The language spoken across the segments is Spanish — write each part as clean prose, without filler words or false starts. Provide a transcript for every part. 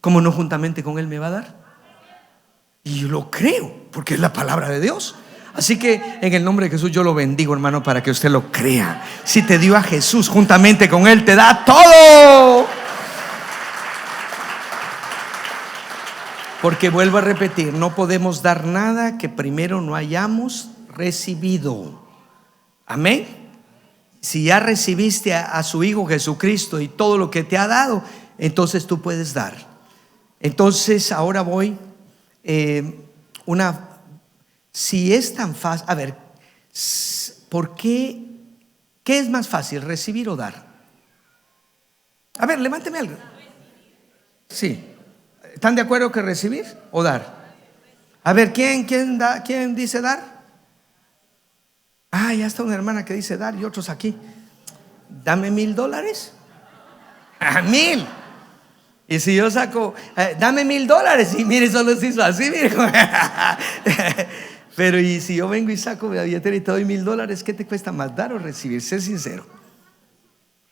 ¿cómo no juntamente con Él me va a dar? Y yo lo creo, porque es la palabra de Dios. Así que en el nombre de Jesús yo lo bendigo, hermano, para que usted lo crea. Si te dio a Jesús, juntamente con Él te da todo. Porque vuelvo a repetir, no podemos dar nada que primero no hayamos recibido. Amén. Si ya recibiste a su Hijo Jesucristo y todo lo que te ha dado, entonces tú puedes dar. Entonces ahora voy si es tan fácil, a ver, ¿por qué? ¿Qué es más fácil, recibir o dar? A ver, levánteme algo. Sí. ¿Están de acuerdo que recibir o dar? A ver, ¿quién dice dar? Ah, ya está una hermana que dice dar y otros aquí. Dame $1,000. $1,000. Y si yo saco, dame $1,000, y mire, solo se hizo así, mire. Pero y si yo vengo y saco mi billetera y te doy $1,000, ¿qué te cuesta más, dar o recibir? Sé sincero.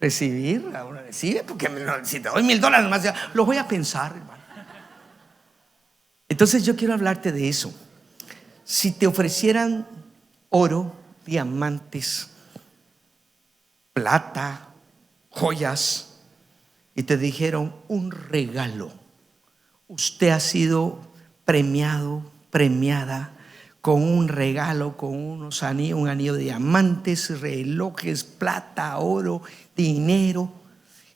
Recibir, ahora recibe, porque si te doy $1,000 más, lo voy a pensar, hermano. Entonces yo quiero hablarte de eso. Si te ofrecieran oro, diamantes, plata, joyas, y te dijeron un regalo, usted ha sido premiado, premiada con un regalo, con un anillo de diamantes, relojes, plata, oro, dinero,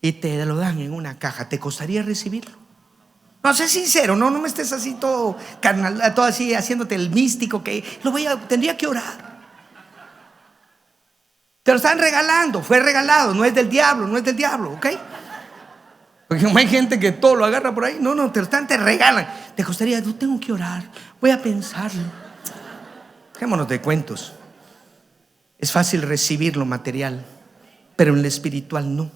y te lo dan en una caja, ¿te costaría recibirlo? No, sé sincero, no me estés así todo carnal, todo así haciéndote el místico, que tendría que orar. Te lo están regalando, fue regalado, no es del diablo, ¿ok? Porque no hay gente que todo lo agarra por ahí. No, te regalan. Te costaría, no tengo que orar, voy a pensarlo. Dejémonos de cuentos. Es fácil recibir lo material, pero en lo espiritual no.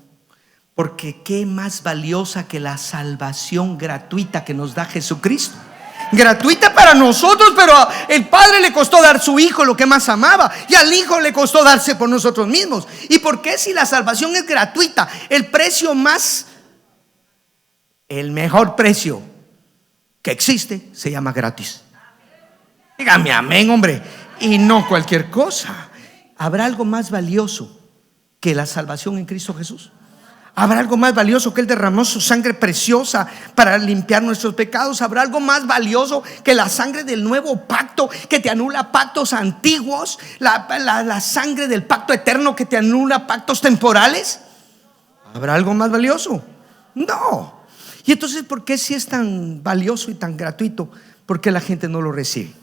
Porque qué más valiosa que la salvación gratuita que nos da Jesucristo. Gratuita para nosotros, pero el Padre le costó dar su Hijo, lo que más amaba, y al Hijo le costó darse por nosotros mismos. ¿Y por qué, si la salvación es gratuita, el mejor precio que existe se llama gratis? Dígame amén, hombre. Y no cualquier cosa. ¿Habrá algo más valioso que la salvación en Cristo Jesús? ¿Habrá algo más valioso que Él derramó su sangre preciosa para limpiar nuestros pecados? ¿Habrá algo más valioso que la sangre del nuevo pacto que te anula pactos antiguos? La sangre del pacto eterno que te anula pactos temporales. ¿Habrá algo más valioso? No. Y entonces, ¿por qué si es tan valioso y tan gratuito, por qué la gente no lo recibe?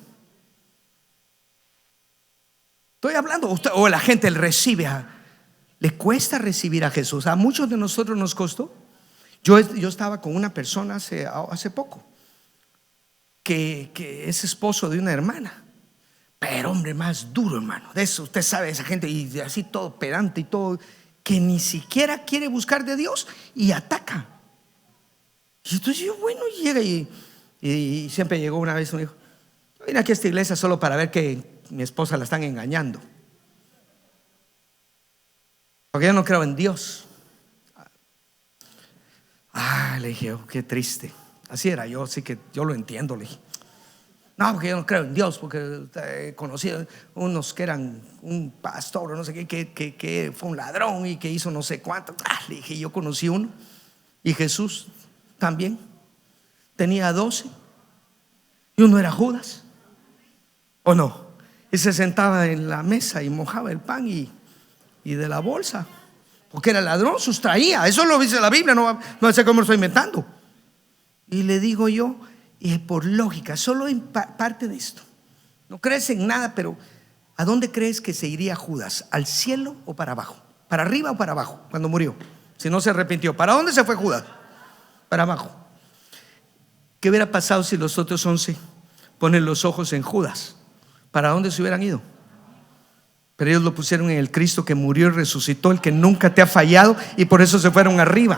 Estoy hablando, o la gente recibe le cuesta recibir a Jesús. A muchos de nosotros nos costó. Yo estaba con una persona hace poco que es esposo de una hermana, pero hombre más duro, hermano. De eso usted sabe, esa gente, y así todo pedante y todo, que ni siquiera quiere buscar de Dios y ataca. Y entonces yo, bueno, llega y siempre llegó una vez, me dijo: vine aquí a esta iglesia solo para ver que mi esposa la están engañando, porque yo no creo en Dios. Le dije, oh, qué triste. Así era yo, así que yo lo entiendo. Le dije, no, porque yo no creo en Dios, porque he conocido unos que eran un pastor o no sé qué, que fue un ladrón y que hizo no sé cuánto. Le dije, yo conocí uno, y Jesús también tenía 12, y uno era Judas, ¿o no? Y se sentaba en la mesa y mojaba el pan y de la bolsa, porque era ladrón, sustraía. Eso lo dice la Biblia, no sé cómo lo estoy inventando. Y le digo yo, y por lógica, solo en parte de esto, no crees en nada, pero ¿a dónde crees que se iría Judas? ¿Al cielo o para abajo? ¿Para arriba o para abajo cuando murió? Si no se arrepintió, ¿para dónde se fue Judas? Para abajo. ¿Qué hubiera pasado si los otros 11 ponen los ojos en Judas? ¿Para dónde se hubieran ido? Pero ellos lo pusieron en el Cristo que murió y resucitó, el que nunca te ha fallado, y por eso se fueron arriba.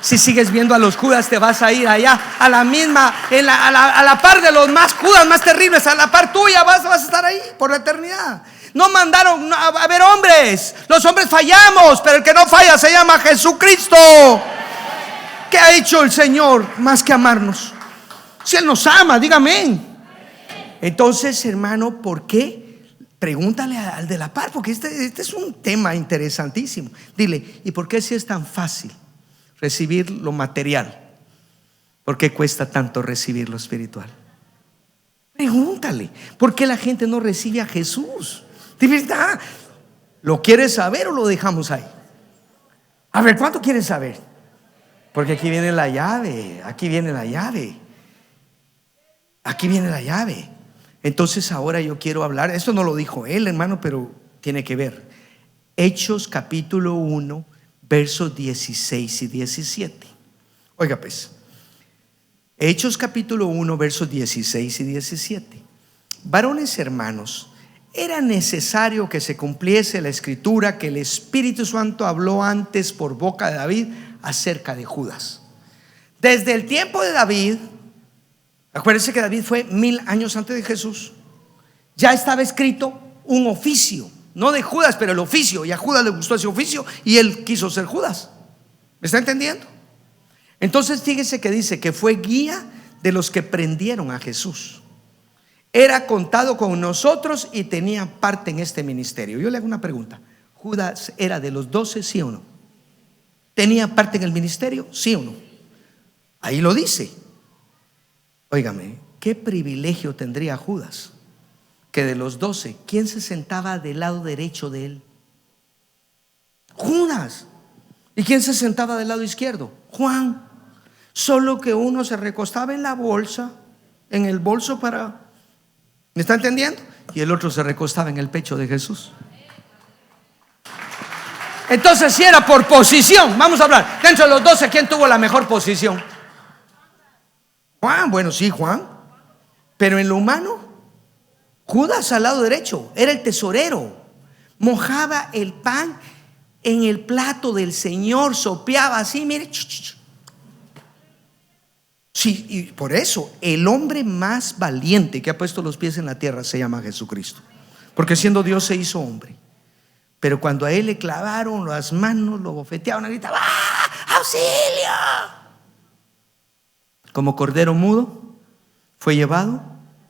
Si sigues viendo a los Judas, te vas a ir allá a la misma, a la par de los más Judas más terribles, a la par tuya vas a estar ahí por la eternidad. No mandaron a ver hombres. Los hombres fallamos, pero el que no falla se llama Jesucristo. ¿qué ha hecho el Señor más que amarnos? Si Él nos ama, dígame. Entonces, hermano, ¿por qué? Pregúntale al de la par, porque este es un tema interesantísimo. Dile, ¿y por qué si es tan fácil recibir lo material? ¿Por qué cuesta tanto recibir lo espiritual? Pregúntale, ¿por qué la gente no recibe a Jesús? De verdad, ¿lo quieres saber o lo dejamos ahí? A ver, ¿cuánto quieres saber? Porque aquí viene la llave, aquí viene la llave, aquí viene la llave. Entonces ahora yo quiero hablar, esto no lo dijo él, hermano, pero tiene que ver. Hechos capítulo 1, versos 16 y 17. Oiga pues, Hechos capítulo 1, versos 16 y 17. Varones hermanos, era necesario que se cumpliese la escritura que el Espíritu Santo habló antes por boca de David acerca de Judas. Desde el tiempo de David, acuérdense que David fue 1000 años antes de Jesús, ya estaba escrito un oficio, no de Judas, pero el oficio, y a Judas le gustó ese oficio y él quiso ser Judas. ¿Me está entendiendo? Entonces fíjese que dice que fue guía de los que prendieron a Jesús. Era contado con nosotros y tenía parte en este ministerio. Yo le hago una pregunta: ¿Judas era de los 12, sí o no? ¿Tenía parte en el ministerio, sí o no? Ahí lo dice. Óigame, ¿qué privilegio tendría Judas? Que de los 12, ¿quién se sentaba del lado derecho de él? Judas. ¿Y quién se sentaba del lado izquierdo? Juan. Solo que uno se recostaba en la bolsa, en el bolso para... ¿Me está entendiendo? Y el otro se recostaba en el pecho de Jesús. Entonces, si era por posición, vamos a hablar, dentro de los 12, ¿quién tuvo la mejor posición? Juan. Bueno, sí, Juan. Pero en lo humano, Judas al lado derecho, era el tesorero. Mojaba el pan en el plato del Señor, sopeaba así, mire. Sí, y por eso el hombre más valiente que ha puesto los pies en la tierra se llama Jesucristo, porque siendo Dios se hizo hombre. Pero cuando a él le clavaron las manos, lo bofetearon, gritaba: ¡ah, auxilio! Como cordero mudo fue llevado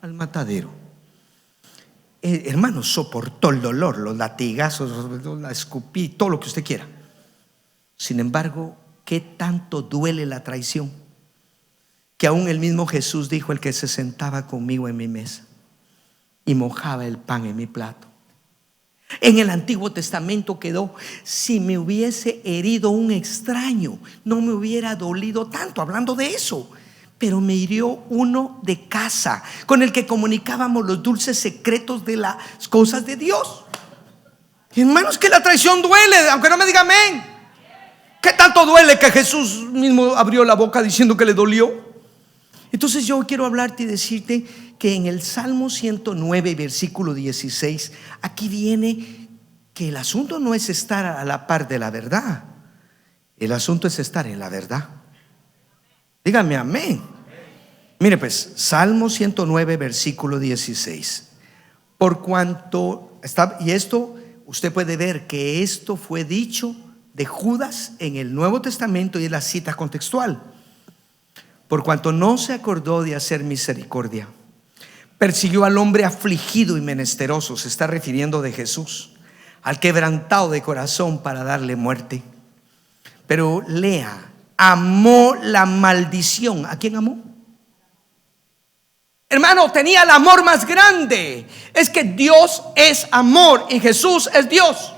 al matadero. Hermano, soportó el dolor, los latigazos, la escupí, todo lo que usted quiera. Sin embargo, ¿qué tanto duele la traición? Que aún el mismo Jesús dijo: el que se sentaba conmigo en mi mesa y mojaba el pan en mi plato. En el Antiguo Testamento quedó: si me hubiese herido un extraño, no me hubiera dolido tanto, hablando de eso. Pero me hirió uno de casa, con el que comunicábamos los dulces secretos de las cosas de Dios. Hermanos, que la traición duele, aunque no me diga amén. ¿Qué tanto duele que Jesús mismo abrió la boca diciendo que le dolió? Entonces yo quiero hablarte y decirte que en el Salmo 109, versículo 16, aquí viene que el asunto no es estar a la par de la verdad, el asunto es estar en la verdad. Dígame amén. Mire pues, Salmo 109, versículo 16. Por cuanto está, y esto usted puede ver que esto fue dicho de Judas en el Nuevo Testamento y es la cita contextual. Por cuanto no se acordó de hacer misericordia, persiguió al hombre afligido y menesteroso. Se está refiriendo de Jesús, al quebrantado de corazón, para darle muerte. Pero lea: amó la maldición. ¿A quién amó? Hermano, tenía el amor más grande. Es que Dios es amor y Jesús es Dios.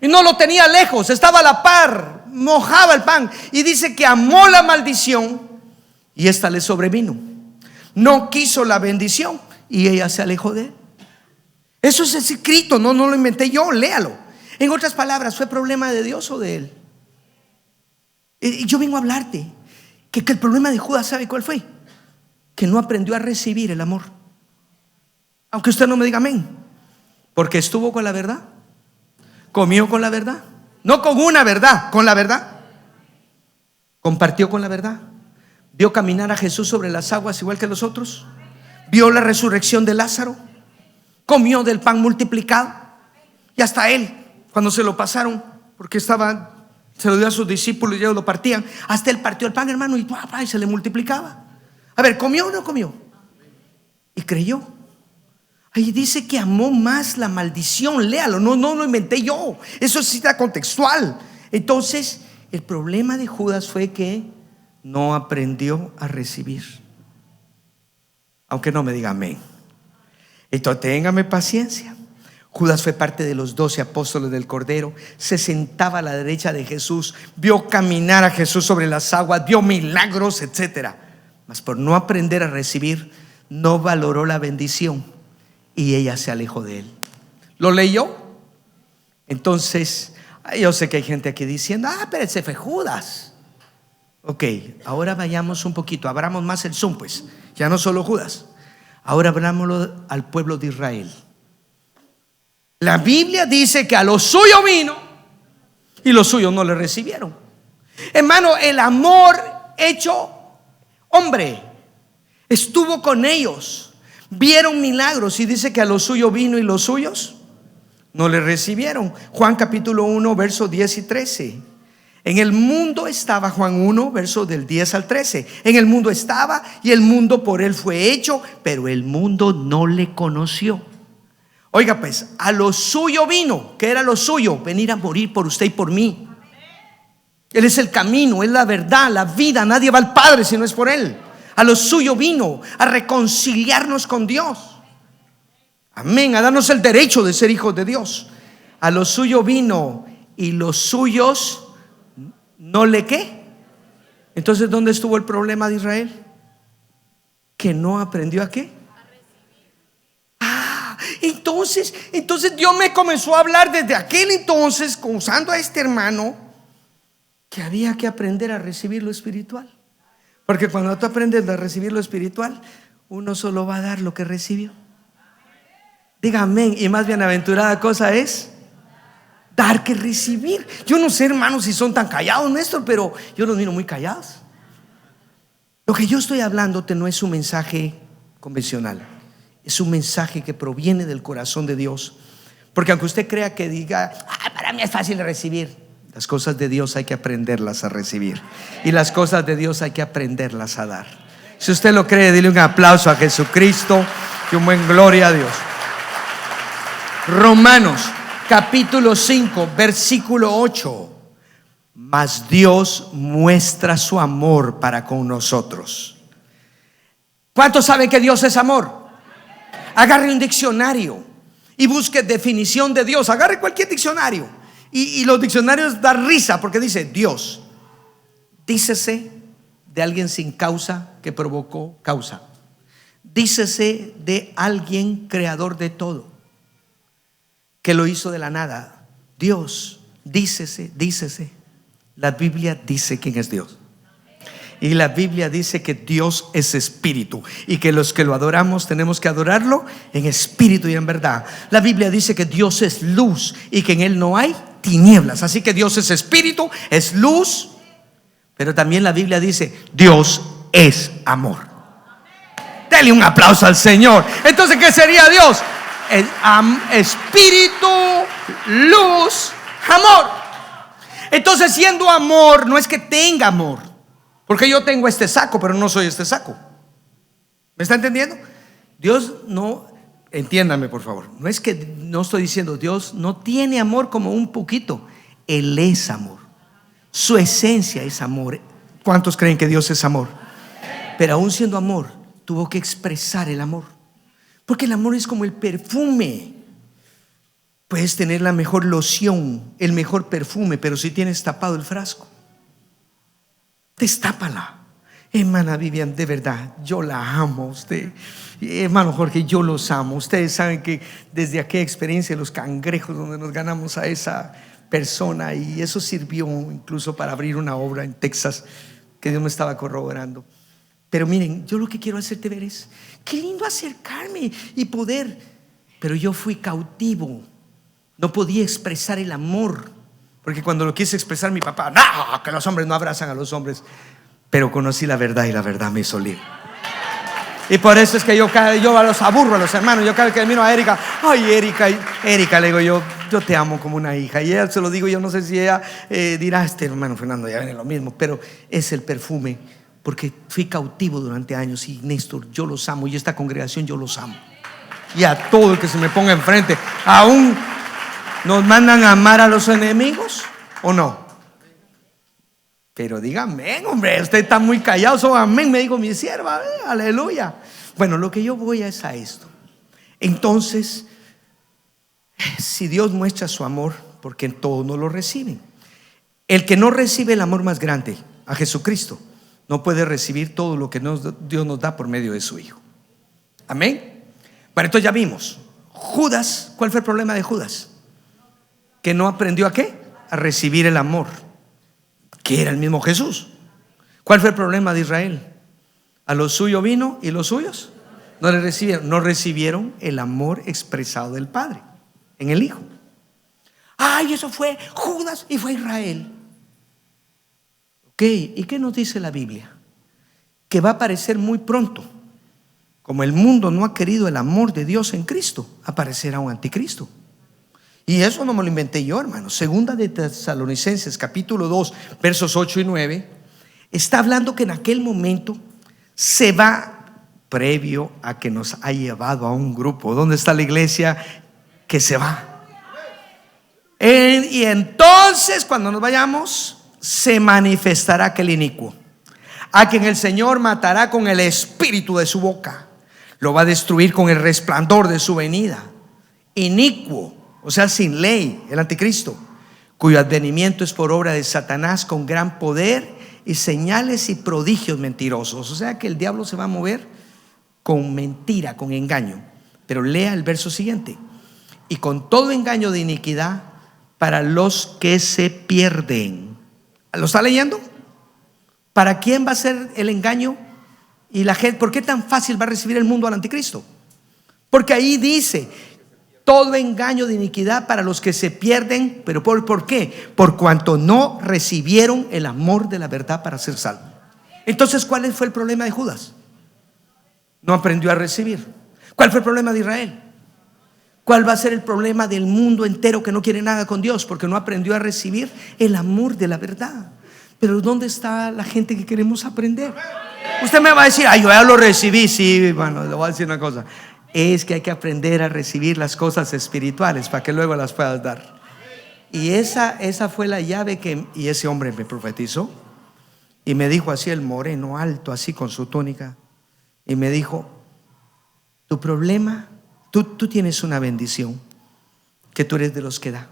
Y no lo tenía lejos, estaba a la par, mojaba el pan. Y dice que amó la maldición y esta le sobrevino. No quiso la bendición y ella se alejó de él. Eso es escrito, no lo inventé yo, léalo. En otras palabras, ¿fue problema de Dios o de él? Yo vengo a hablarte que el problema de Judas, ¿sabe cuál fue? Que no aprendió a recibir el amor. Aunque usted no me diga amén. Porque estuvo con la verdad, comió con la verdad, no con una verdad, con la verdad. Compartió con la verdad. Vio caminar a Jesús sobre las aguas igual que los otros. Vio la resurrección de Lázaro. Comió del pan multiplicado. Y hasta él, cuando se lo pasaron, porque estaba Se lo dio a sus discípulos y ellos lo partían. Hasta él partió el pan, hermano, y se le multiplicaba. A ver, ¿comió o no comió? Y creyó. Ahí dice que amó más la maldición. Léalo, no lo inventé yo. Eso sí está contextual. Entonces, el problema de Judas fue que no aprendió a recibir. Aunque no me diga amén. Entonces, téngame paciencia. Judas fue parte de los 12 apóstoles del Cordero. Se sentaba a la derecha de Jesús, vio caminar a Jesús sobre las aguas, vio milagros, etc. Mas por no aprender a recibir, no valoró la bendición y ella se alejó de él. ¿Lo leyó? Entonces, yo sé que hay gente aquí diciendo: pero ese fue Judas. Ok, ahora vayamos un poquito, abramos más el zoom, pues. Ya no solo Judas, ahora abrámoslo al pueblo de Israel. La Biblia dice que a lo suyo vino y los suyos no le recibieron. Hermano, el amor hecho hombre estuvo con ellos, vieron milagros, y dice que a lo suyo vino y los suyos no le recibieron. Juan capítulo 1 versos 10 y 13. En el mundo estaba, Juan 1 versos del 10 al 13. En el mundo estaba y el mundo por él fue hecho, pero el mundo no le conoció. Oiga, pues, a lo suyo vino. ¿Qué era lo suyo? Venir a morir por usted y por mí. Él es el camino, es la verdad, la vida. Nadie va al Padre si no es por él. A lo suyo vino, a reconciliarnos con Dios. Amén, a darnos el derecho de ser hijos de Dios. A lo suyo vino y los suyos no le ¿qué? Entonces, ¿dónde estuvo el problema de Israel? Que no aprendió a ¿qué? Entonces Dios me comenzó a hablar desde aquel entonces, usando a este hermano, que había que aprender a recibir lo espiritual. Porque cuando tú aprendes a recibir lo espiritual, uno solo va a dar lo que recibió. Diga amén. Y más bienaventurada cosa es dar que recibir. Yo no sé, hermanos, si son tan callados, Néstor, pero yo los miro muy callados. Lo que yo estoy hablándote no es un mensaje convencional. Es un mensaje que proviene del corazón de Dios. Porque aunque usted crea que diga: para mí es fácil recibir, las cosas de Dios hay que aprenderlas a recibir. Y las cosas de Dios hay que aprenderlas a dar. Si usted lo cree, dile un aplauso a Jesucristo y un buen gloria a Dios. Romanos capítulo 5 versículo 8. Mas Dios muestra su amor para con nosotros. ¿Cuántos saben que Dios es amor? Agarre un diccionario y busque definición de Dios. Agarre cualquier diccionario. Y los diccionarios dan risa porque dice Dios. Dícese de alguien sin causa que provocó causa. Dícese de alguien creador de todo, que lo hizo de la nada. Dios, dícese. La Biblia dice quién es Dios. Y la Biblia dice que Dios es espíritu y que los que lo adoramos tenemos que adorarlo en espíritu y en verdad. La Biblia dice que Dios es luz y que en él no hay tinieblas. Así que Dios es espíritu, es luz. Pero también la Biblia dice Dios es amor. Dale un aplauso al Señor. Entonces, ¿qué sería Dios? Espíritu, luz, amor. Entonces, siendo amor, no es que tenga amor, porque yo tengo este saco, pero no soy este saco. ¿Me está entendiendo? Dios no, entiéndame por favor, no es que no estoy diciendo Dios no tiene amor como un poquito. Él es amor. Su esencia es amor. ¿Cuántos creen que Dios es amor? Pero aún siendo amor, tuvo que expresar el amor. Porque el amor es como el perfume. Puedes tener la mejor loción, el mejor perfume, pero si tienes tapado el frasco, destápala. Hermana Vivian, de verdad, yo la amo a usted. Hermano Jorge, yo los amo. Ustedes saben que desde aquella experiencia de los cangrejos, donde nos ganamos a esa persona, y eso sirvió incluso para abrir una obra en Texas que Dios me estaba corroborando. Pero miren, yo lo que quiero hacerte ver es qué lindo acercarme y poder. Pero yo fui cautivo. No podía expresar el amor, porque cuando lo quise expresar, mi papá: no, que los hombres no abrazan a los hombres. Pero conocí la verdad y la verdad me hizo libre. Y por eso es que yo los aburro a los hermanos. Yo cada vez que miro a Erika, ay, Erika, le digo yo: yo te amo como una hija. Y ella se lo digo, yo no sé si ella dirá, este hermano Fernando ya viene lo mismo, pero es el perfume, porque fui cautivo durante años y Néstor, yo los amo, y esta congregación yo los amo. Y a todo el que se me ponga enfrente, aún nos mandan a amar a los enemigos, ¿o no? Pero dígame, hombre, usted está muy callado. So, amén, me dijo mi sierva, aleluya. Bueno, lo que yo voy es a esto. Entonces, si Dios muestra su amor, porque todos no lo reciben. El que no recibe el amor más grande, a Jesucristo, no puede recibir todo lo que Dios nos da por medio de su Hijo. Amén. Bueno, entonces ya vimos Judas. ¿Cuál fue el problema de Judas? Que no aprendió ¿a qué? A recibir el amor, que era el mismo Jesús. ¿Cuál fue el problema de Israel? A lo suyo vino y los suyos no le recibieron. No recibieron el amor expresado del Padre en el Hijo. Ay, eso fue Judas y fue Israel. Ok, ¿y qué nos dice la Biblia? Que va a aparecer muy pronto. Como el mundo no ha querido el amor de Dios en Cristo, aparecerá un anticristo. Y eso no me lo inventé yo, hermano. Segunda de Tesalonicenses capítulo 2 versos 8 y 9 está hablando que en aquel momento se va, previo a que nos ha llevado a un grupo. ¿Dónde está la iglesia que se va? Y entonces cuando nos vayamos, se manifestará aquel inicuo, a quien el Señor matará con el espíritu de su boca, lo va a destruir con el resplandor de su venida. Inicuo, o sea, sin ley, el anticristo, cuyo advenimiento es por obra de Satanás con gran poder y señales y prodigios mentirosos. O sea que el diablo se va a mover con mentira, con engaño. Pero lea el verso siguiente: y con todo engaño de iniquidad para los que se pierden. ¿Lo está leyendo? ¿Para quién va a ser el engaño? Y la gente, ¿por qué tan fácil va a recibir el mundo al anticristo? Porque ahí dice: todo engaño de iniquidad para los que se pierden. ¿Pero por qué? Por cuanto no recibieron el amor de la verdad para ser salvos. Entonces, ¿cuál fue el problema de Judas? No aprendió a recibir. ¿Cuál fue el problema de Israel? ¿Cuál va a ser el problema del mundo entero que no quiere nada con Dios? Porque no aprendió a recibir el amor de la verdad. Pero ¿dónde está la gente que queremos aprender? Usted me va a decir: ay, yo ya lo recibí. Sí, bueno, le voy a decir una cosa. Es que hay que aprender a recibir las cosas espirituales para que luego las puedas dar. Y esa fue la llave y ese hombre me profetizó y me dijo así, el moreno alto, así con su túnica, y me dijo: tu problema, tú tienes una bendición, que tú eres de los que da.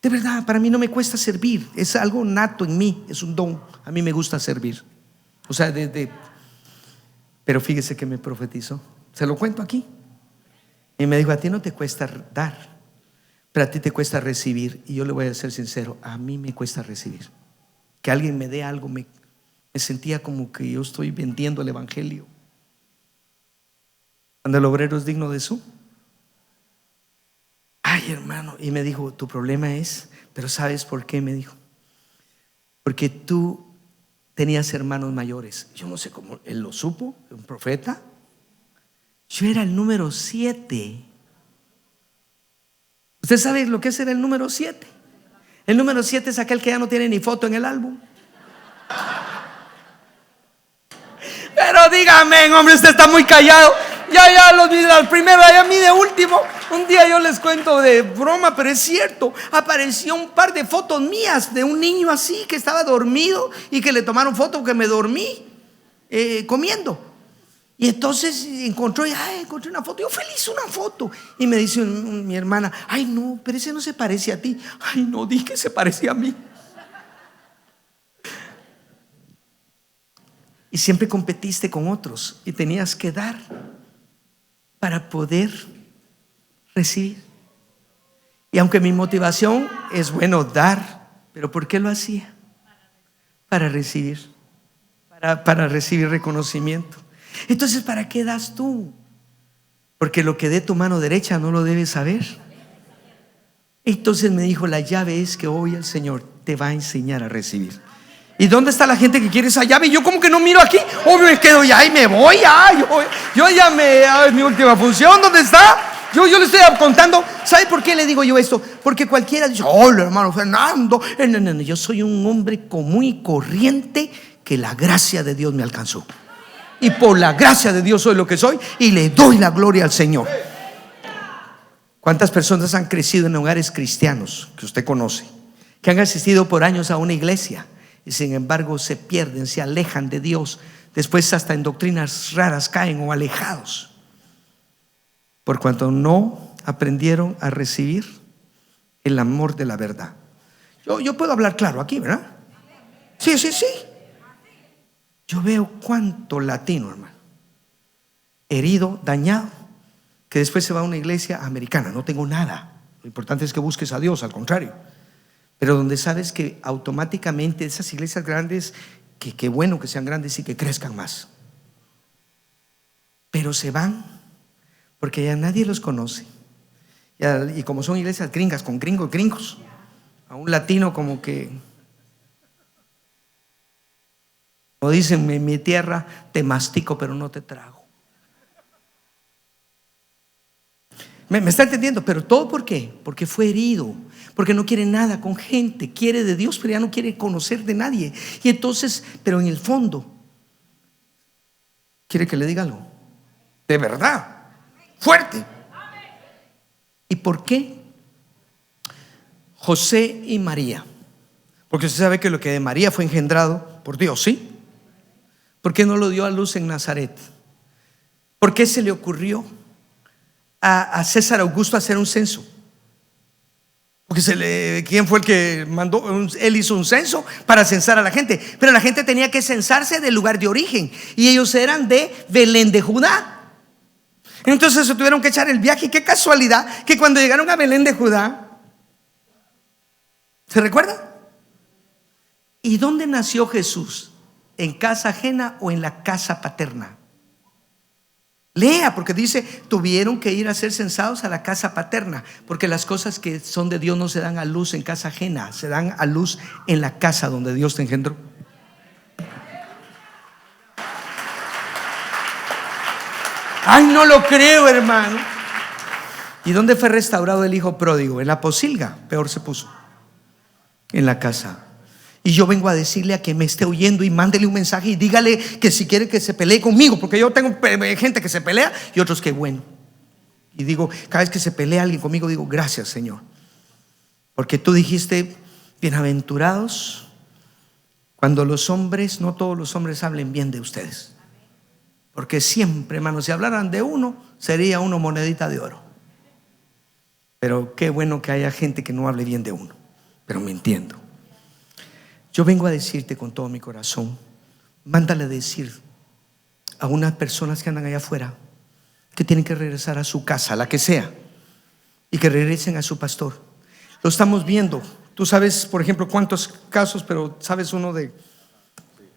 De verdad, para mí no me cuesta servir, es algo nato en mí, es un don. A mí me gusta servir. O sea, pero fíjese que me profetizó. Se lo cuento aquí. Y me dijo: a ti no te cuesta dar, pero a ti te cuesta recibir. Y yo le voy a ser sincero, a mí me cuesta recibir. Que alguien me dé algo, me sentía como que yo estoy vendiendo el evangelio. Cuando el obrero es digno de su. Ay, hermano. Y me dijo: tu problema es, pero ¿sabes por qué? Me dijo: porque tú tenías hermanos mayores. Yo no sé cómo él lo supo, un profeta. Yo era el número 7. ¿Usted sabe lo que es ser el número 7? El número 7 es aquel que ya no tiene ni foto en el álbum. Pero dígame, hombre, usted está muy callado. Ya los vi al primero, ya a mí de último. Un día yo les cuento de broma, pero es cierto. Apareció un par de fotos mías de un niño así que estaba dormido y que le tomaron foto porque me dormí comiendo. Y entonces encontré una foto. Yo feliz, una foto. Y me dice mi hermana: ay, no, pero ese no se parece a ti. Ay, no, dije que se parecía a mí. Y siempre competiste con otros y tenías que dar para poder recibir. Y aunque mi motivación es bueno dar, pero ¿por qué lo hacía? Para recibir, para recibir reconocimiento. Entonces, ¿para qué das tú? Porque lo que dé tu mano derecha no lo debes saber. Entonces me dijo: la llave es que hoy el Señor te va a enseñar a recibir. ¿Y dónde está la gente que quiere esa llave? Yo como que no miro aquí. Hoy me quedo ya y me voy. Yo ya es mi última función. ¿Dónde está? Yo le estoy contando. ¿Sabe por qué le digo yo esto? Porque cualquiera dice: hola, hermano Fernando. No, yo soy un hombre común y corriente que la gracia de Dios me alcanzó. Y por la gracia de Dios soy lo que soy y le doy la gloria al Señor. ¿Cuántas personas han crecido en hogares cristianos que usted conoce, que han asistido por años a una iglesia y sin embargo se pierden, se alejan de Dios? Después hasta en doctrinas raras caen o alejados, por cuanto no aprendieron a recibir el amor de la verdad. Yo puedo hablar claro aquí, ¿verdad? Sí. Yo veo cuánto latino, hermano, herido, dañado, que después se va a una iglesia americana. No tengo nada, lo importante es que busques a Dios, al contrario. Pero donde sabes que automáticamente esas iglesias grandes, que qué bueno que sean grandes y que crezcan más, pero se van porque ya nadie los conoce. Y como son iglesias gringas, con gringos, a un latino como que, como dicen en mi tierra, te mastico pero no te trago. ¿Me está entendiendo? Pero todo ¿por qué? Porque fue herido, porque no quiere nada con gente, quiere de Dios pero ya no quiere conocer de nadie. Y entonces, pero en el fondo, ¿quiere que le diga algo? De verdad, fuerte. ¿Y por qué José y María? Porque usted sabe que lo que de María fue engendrado por Dios, ¿sí? ¿Por qué no lo dio a luz en Nazaret? ¿Por qué se le ocurrió a César Augusto hacer un censo? Porque ¿quién fue el que mandó? Él hizo un censo para censar a la gente, pero la gente tenía que censarse del lugar de origen y ellos eran de Belén de Judá. Entonces se tuvieron que echar el viaje. Y qué casualidad que cuando llegaron a Belén de Judá, ¿se recuerda? ¿Y dónde nació Jesús? ¿En casa ajena o en la casa paterna? Lea, porque dice: tuvieron que ir a ser censados a la casa paterna, porque las cosas que son de Dios no se dan a luz en casa ajena, se dan a luz en la casa donde Dios te engendró. Ay, no lo creo, hermano. ¿Y dónde fue restaurado el hijo pródigo? En la posilga, peor se puso, en la casa. Y yo vengo a decirle a que me esté oyendo y mándele un mensaje y dígale que si quiere que se pelee conmigo, porque yo tengo gente que se pelea y otros que bueno. Y digo, cada vez que se pelea alguien conmigo, digo: gracias, Señor, porque tú dijiste: bienaventurados cuando los hombres, no todos los hombres, hablen bien de ustedes. Porque siempre, hermano, si hablaran de uno, sería uno monedita de oro. Pero qué bueno que haya gente que no hable bien de uno, pero me entiendo. Yo vengo a decirte con todo mi corazón: mándale a decir a unas personas que andan allá afuera que tienen que regresar a su casa, la que sea, y que regresen a su pastor. Lo estamos viendo. Tú sabes, por ejemplo, cuántos casos, pero sabes uno de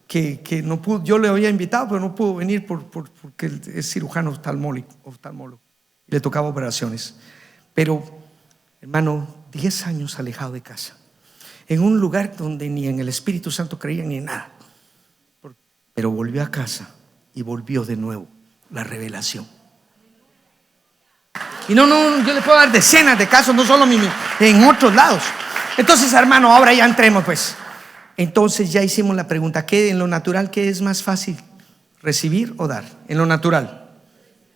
que no pudo. Yo le había invitado, pero no pudo venir porque es cirujano oftalmólogo y le tocaba operaciones. Pero, hermano, 10 años alejado de casa, en un lugar donde ni en el Espíritu Santo creían ni en nada, pero volvió a casa y volvió de nuevo la revelación. Y no, yo le puedo dar decenas de casos, no solo en otros lados. Entonces, hermano, ahora ya entremos pues. Entonces ya hicimos la pregunta: ¿qué en lo natural, qué es más fácil? ¿Recibir o dar? En lo natural,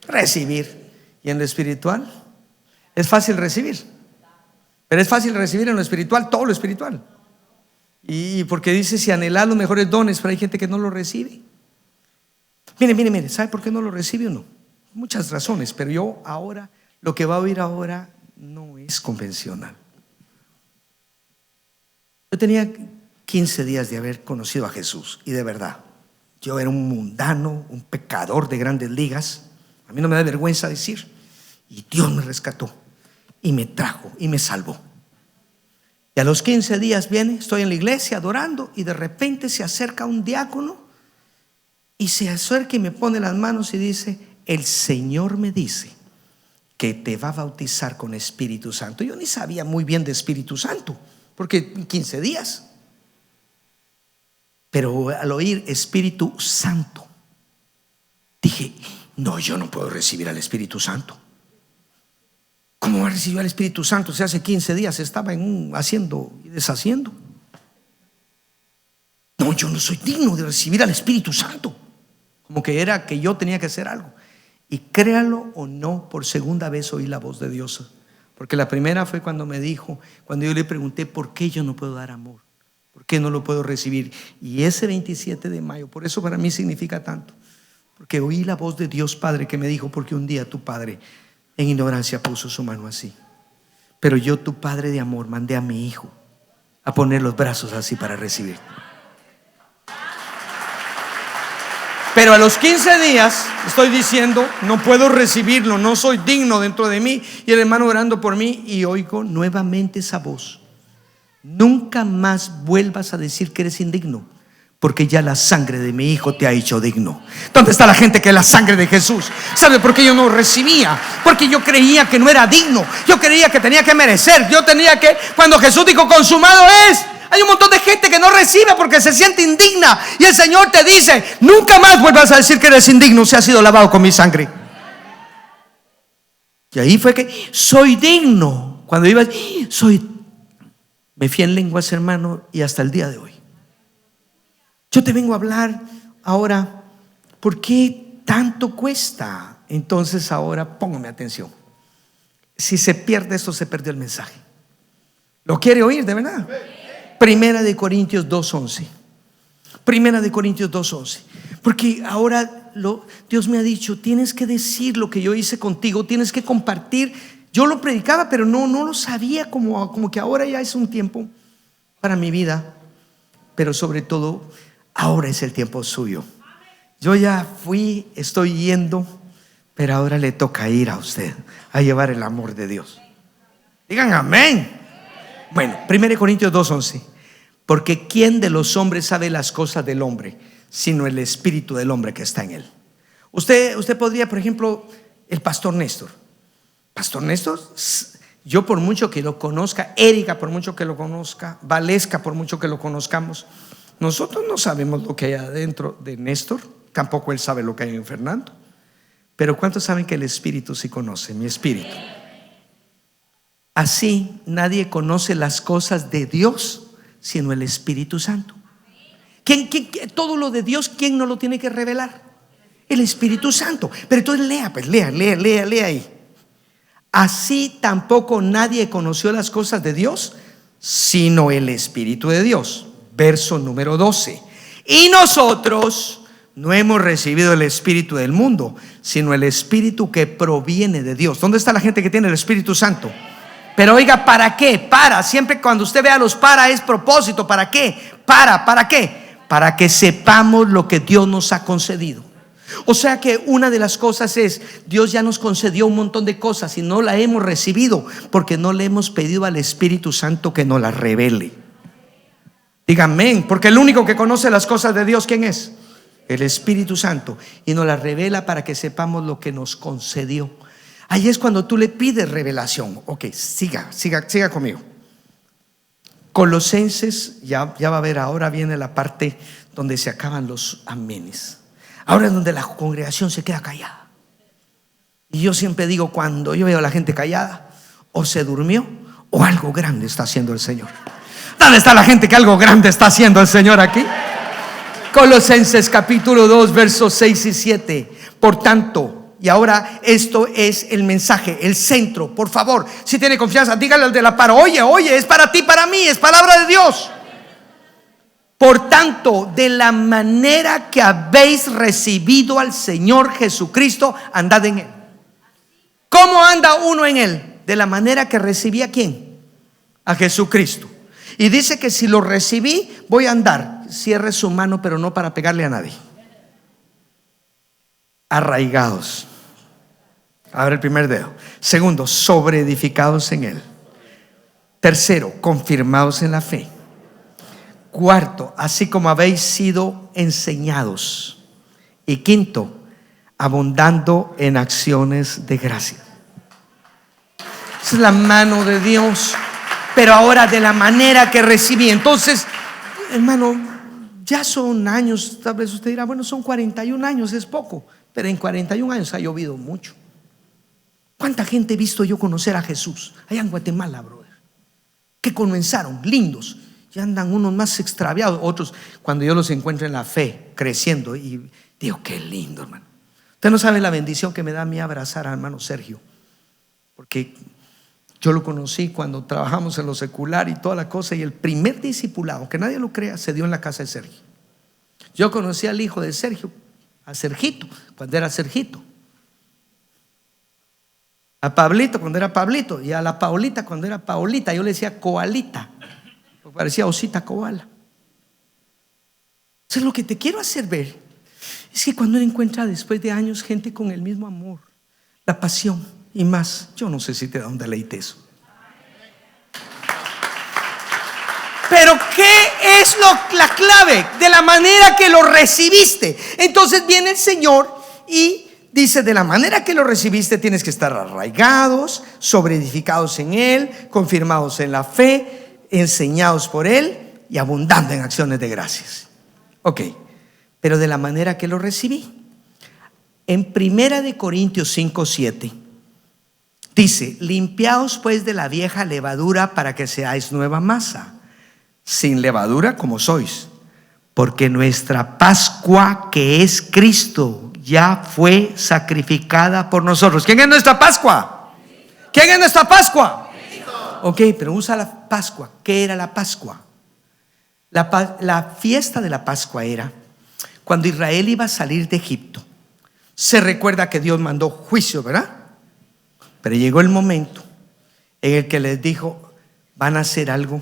recibir. Y en lo espiritual, es fácil recibir. Pero es fácil recibir en lo espiritual, todo lo espiritual. Y porque dice: si anhelas los mejores dones, pero hay gente que no lo recibe. Mire, ¿sabe por qué no lo recibe uno? Muchas razones, pero yo ahora, lo que va a oír ahora no es convencional. Yo tenía 15 días de haber conocido a Jesús y de verdad, yo era un mundano, un pecador de grandes ligas. A mí no me da vergüenza decir. Y Dios me rescató y me trajo y me salvó. Y a los 15 días estoy en la iglesia adorando y de repente se acerca un diácono y se acerca y me pone las manos y dice: el Señor me dice que te va a bautizar con Espíritu Santo. Yo ni sabía muy bien de Espíritu Santo, porque 15 días. Pero al oír Espíritu Santo, dije: no, yo no puedo recibir al Espíritu Santo. no recibió el Espíritu Santo? Si hace 15 días estaba haciendo y deshaciendo. No, yo no soy digno de recibir al Espíritu Santo. Como que era que yo tenía que hacer algo. Y créalo o no, por segunda vez oí la voz de Dios. Porque la primera fue cuando me dijo, cuando yo le pregunté por qué yo no puedo dar amor, por qué no lo puedo recibir. Y ese 27 de mayo, por eso para mí significa tanto, porque oí la voz de Dios Padre que me dijo, porque un día tu Padre en ignorancia puso su mano así, pero yo, tu Padre de amor, mandé a mi hijo a poner los brazos así para recibirte. Pero a los 15 días estoy diciendo, no puedo recibirlo, no soy digno dentro de mí. Y el hermano orando por mí, y oigo nuevamente esa voz: nunca más vuelvas a decir que eres indigno, porque ya la sangre de mi hijo te ha hecho digno. ¿Dónde está la gente que es la sangre de Jesús? ¿Sabe por qué yo no recibía? Porque yo creía que no era digno. Yo creía que tenía que merecer. Yo tenía que, cuando Jesús dijo consumado es, hay un montón de gente que no recibe porque se siente indigna. Y el Señor te dice, nunca más vuelvas a decir que eres indigno si has sido lavado con mi sangre. Y ahí fue que soy digno. Cuando iba, me fui en lenguas, hermano, y hasta el día de hoy. Yo te vengo a hablar ahora, ¿por qué tanto cuesta? Entonces ahora póngame atención. Si se pierde esto, se perdió el mensaje. ¿Lo quiere oír de verdad? Primera de Corintios 2:11. Primera de Corintios 2:11. Porque ahora Dios me ha dicho, tienes que decir lo que yo hice contigo, tienes que compartir. Yo lo predicaba, pero no lo sabía, como que ahora ya es un tiempo para mi vida. Pero sobre todo, ahora es el tiempo suyo. Yo ya fui, estoy yendo, pero ahora le toca ir a usted a llevar el amor de Dios. Digan amén. Bueno, 1 Corintios 2:11. Porque ¿quién de los hombres sabe las cosas del hombre, sino el espíritu del hombre que está en él? Usted podría, por ejemplo, el pastor Néstor. Pastor Néstor, yo por mucho que lo conozca, Erika por mucho que lo conozca, Valesca por mucho que lo conozcamos, nosotros no sabemos lo que hay adentro de Néstor. Tampoco él sabe lo que hay en Fernando. Pero ¿cuántos saben que el espíritu sí conoce? Mi espíritu. Así nadie conoce las cosas de Dios sino el Espíritu Santo. Todo lo de Dios, ¿quién no lo tiene que revelar? El Espíritu Santo. Pero entonces lea ahí. Así tampoco nadie conoció las cosas de Dios sino el Espíritu de Dios. Verso número 12. Y nosotros no hemos recibido el espíritu del mundo, sino el Espíritu que proviene de Dios. ¿Dónde está la gente que tiene el Espíritu Santo? Pero oiga, ¿para qué? Siempre cuando usted vea los es propósito. ¿Para qué? ¿Para qué? Para que sepamos lo que Dios nos ha concedido. O sea que una de las cosas es, Dios ya nos concedió un montón de cosas y no la hemos recibido porque no le hemos pedido al Espíritu Santo que nos las revele. Diga amén. Porque el único que conoce las cosas de Dios, ¿quién es? El Espíritu Santo. Y nos las revela para que sepamos lo que nos concedió. Ahí es cuando tú le pides revelación. Ok, siga conmigo. Colosenses, ya va a ver, ahora viene la parte donde se acaban los amenes. Ahora es donde la congregación se queda callada. Y yo siempre digo, cuando yo veo a la gente callada, o se durmió o algo grande está haciendo el Señor. ¿Dónde está la gente que algo grande está haciendo el Señor aquí? Colosenses capítulo 2 versos 6 y 7. Por tanto, y ahora esto es el mensaje, el centro. Por favor, si tiene confianza, dígale al de la par, oye, es para ti, para mí, es palabra de Dios. Por tanto, de la manera que habéis recibido al Señor Jesucristo, andad en él. ¿Cómo anda uno en él? De la manera que recibí ¿a quién? A Jesucristo. Y dice que si lo recibí, voy a andar. Cierre su mano, pero no para pegarle a nadie. Arraigados. Abre el primer dedo. Segundo, sobreedificados en él. Tercero, confirmados en la fe. Cuarto, así como habéis sido enseñados. Y quinto, abundando en acciones de gracia. Esa es la mano de Dios. Pero ahora de la manera que recibí. Entonces, hermano, ya son años. Tal vez usted dirá, bueno, son 41 años, es poco. Pero en 41 años ha llovido mucho. ¿Cuánta gente he visto yo conocer a Jesús allá en Guatemala, brother? Que comenzaron lindos, ya andan unos más extraviados, otros cuando yo los encuentro en la fe, creciendo, y digo, qué lindo, hermano. Usted no sabe la bendición que me da a mí abrazar al hermano Sergio, porque yo lo conocí cuando trabajamos en lo secular y toda la cosa, y el primer discipulado, que nadie lo crea, se dio en la casa de Sergio. Yo conocí al hijo de Sergio, a Sergito, cuando era Sergito, a Pablito cuando era Pablito, y a la Paulita cuando era Paulita. Yo le decía Coalita, porque parecía osita koala. Entonces lo que te quiero hacer ver es que cuando uno encuentra después de años gente con el mismo amor, la pasión y más, yo no sé si te da un deleite eso. Pero ¿qué es la clave? De la manera que lo recibiste. Entonces viene el Señor y dice: de la manera que lo recibiste tienes que estar arraigados, sobreedificados en Él, confirmados en la fe, enseñados por Él y abundando en acciones de gracias. Ok, pero de la manera que lo recibí. En 1 Corintios 5:7 dice: limpiaos pues de la vieja levadura para que seáis nueva masa, sin levadura como sois, porque nuestra Pascua, que es Cristo, ya fue sacrificada por nosotros. ¿Quién es nuestra Pascua? ¿Quién es nuestra Pascua? Ok, pero usa la Pascua. ¿Qué era la Pascua? La fiesta de la Pascua era cuando Israel iba a salir de Egipto. Se recuerda que Dios mandó juicio, ¿verdad? Pero llegó el momento en el que les dijo: van a hacer algo.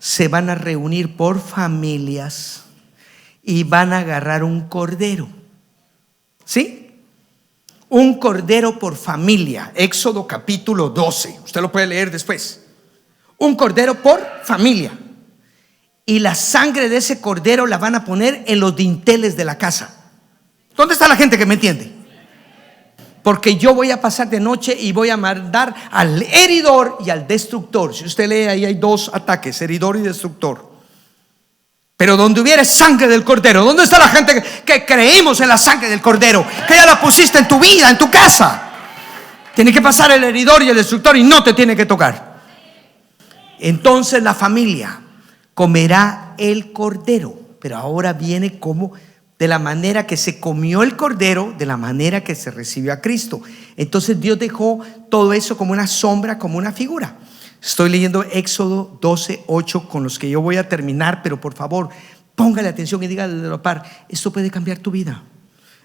Se van a reunir por familias y van a agarrar un cordero. ¿Sí? Un cordero por familia. Éxodo capítulo 12. Usted lo puede leer después. Un cordero por familia. Y la sangre de ese cordero la van a poner en los dinteles de la casa. ¿Dónde está la gente que me entiende? Porque yo voy a pasar de noche y voy a mandar al heridor y al destructor. Si usted lee, ahí hay dos ataques: heridor y destructor. Pero donde hubiera sangre del cordero, ¿dónde está la gente que creímos en la sangre del cordero? Que ya la pusiste en tu vida, en tu casa. Tiene que pasar el heridor y el destructor y no te tiene que tocar. Entonces la familia comerá el cordero. Pero ahora viene como de la manera que se comió el cordero, de la manera que se recibió a Cristo. Entonces Dios dejó todo eso como una sombra, como una figura. Estoy leyendo Éxodo 12:8, con los que yo voy a terminar, pero por favor, póngale atención y dígale de la par: esto puede cambiar tu vida.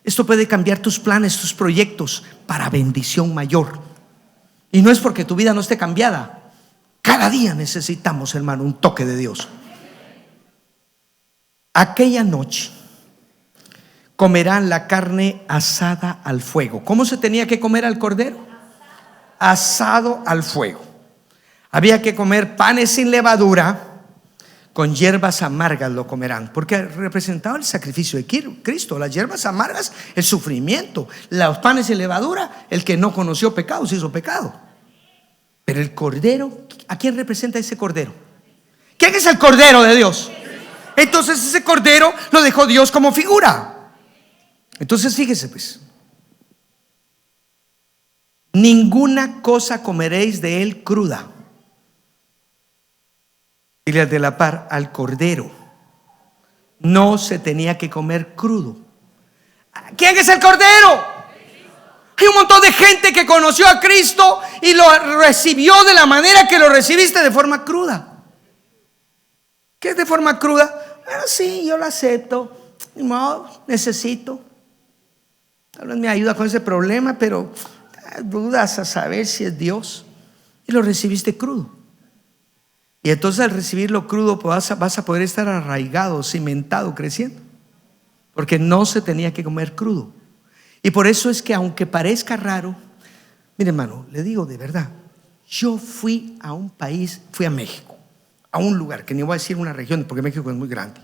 Esto puede cambiar tus planes, tus proyectos para bendición mayor. Y no es porque tu vida no esté cambiada. Cada día necesitamos, hermano, un toque de Dios. Aquella noche comerán la carne asada al fuego. ¿Cómo se tenía que comer al cordero? Asado al fuego. Había que comer panes sin levadura, con hierbas amargas lo comerán, porque representaba el sacrificio de Cristo. Las hierbas amargas, el sufrimiento. Los panes sin levadura, el que no conoció pecado se hizo pecado. Pero el cordero, ¿a quién representa ese cordero? ¿Quién es el cordero de Dios? Entonces ese cordero lo dejó Dios como figura. Entonces fíjese pues: ninguna cosa comeréis de él cruda. Dile al de la par: al cordero no se tenía que comer crudo. ¿Quién es el cordero? Hay un montón de gente que conoció a Cristo y lo recibió de la manera que lo recibiste, de forma cruda. ¿Qué es de forma cruda? Bueno, sí, yo lo acepto. No, necesito. Tal vez me ayuda con ese problema, pero dudas a saber si es Dios. Y lo recibiste crudo. Y entonces al recibirlo crudo vas a poder estar arraigado, cimentado, creciendo. Porque no se tenía que comer crudo. Y por eso es que, aunque parezca raro, mire, hermano, le digo de verdad, yo fui a un país, fui a México, a un lugar, que ni voy a decir una región porque México es muy grande,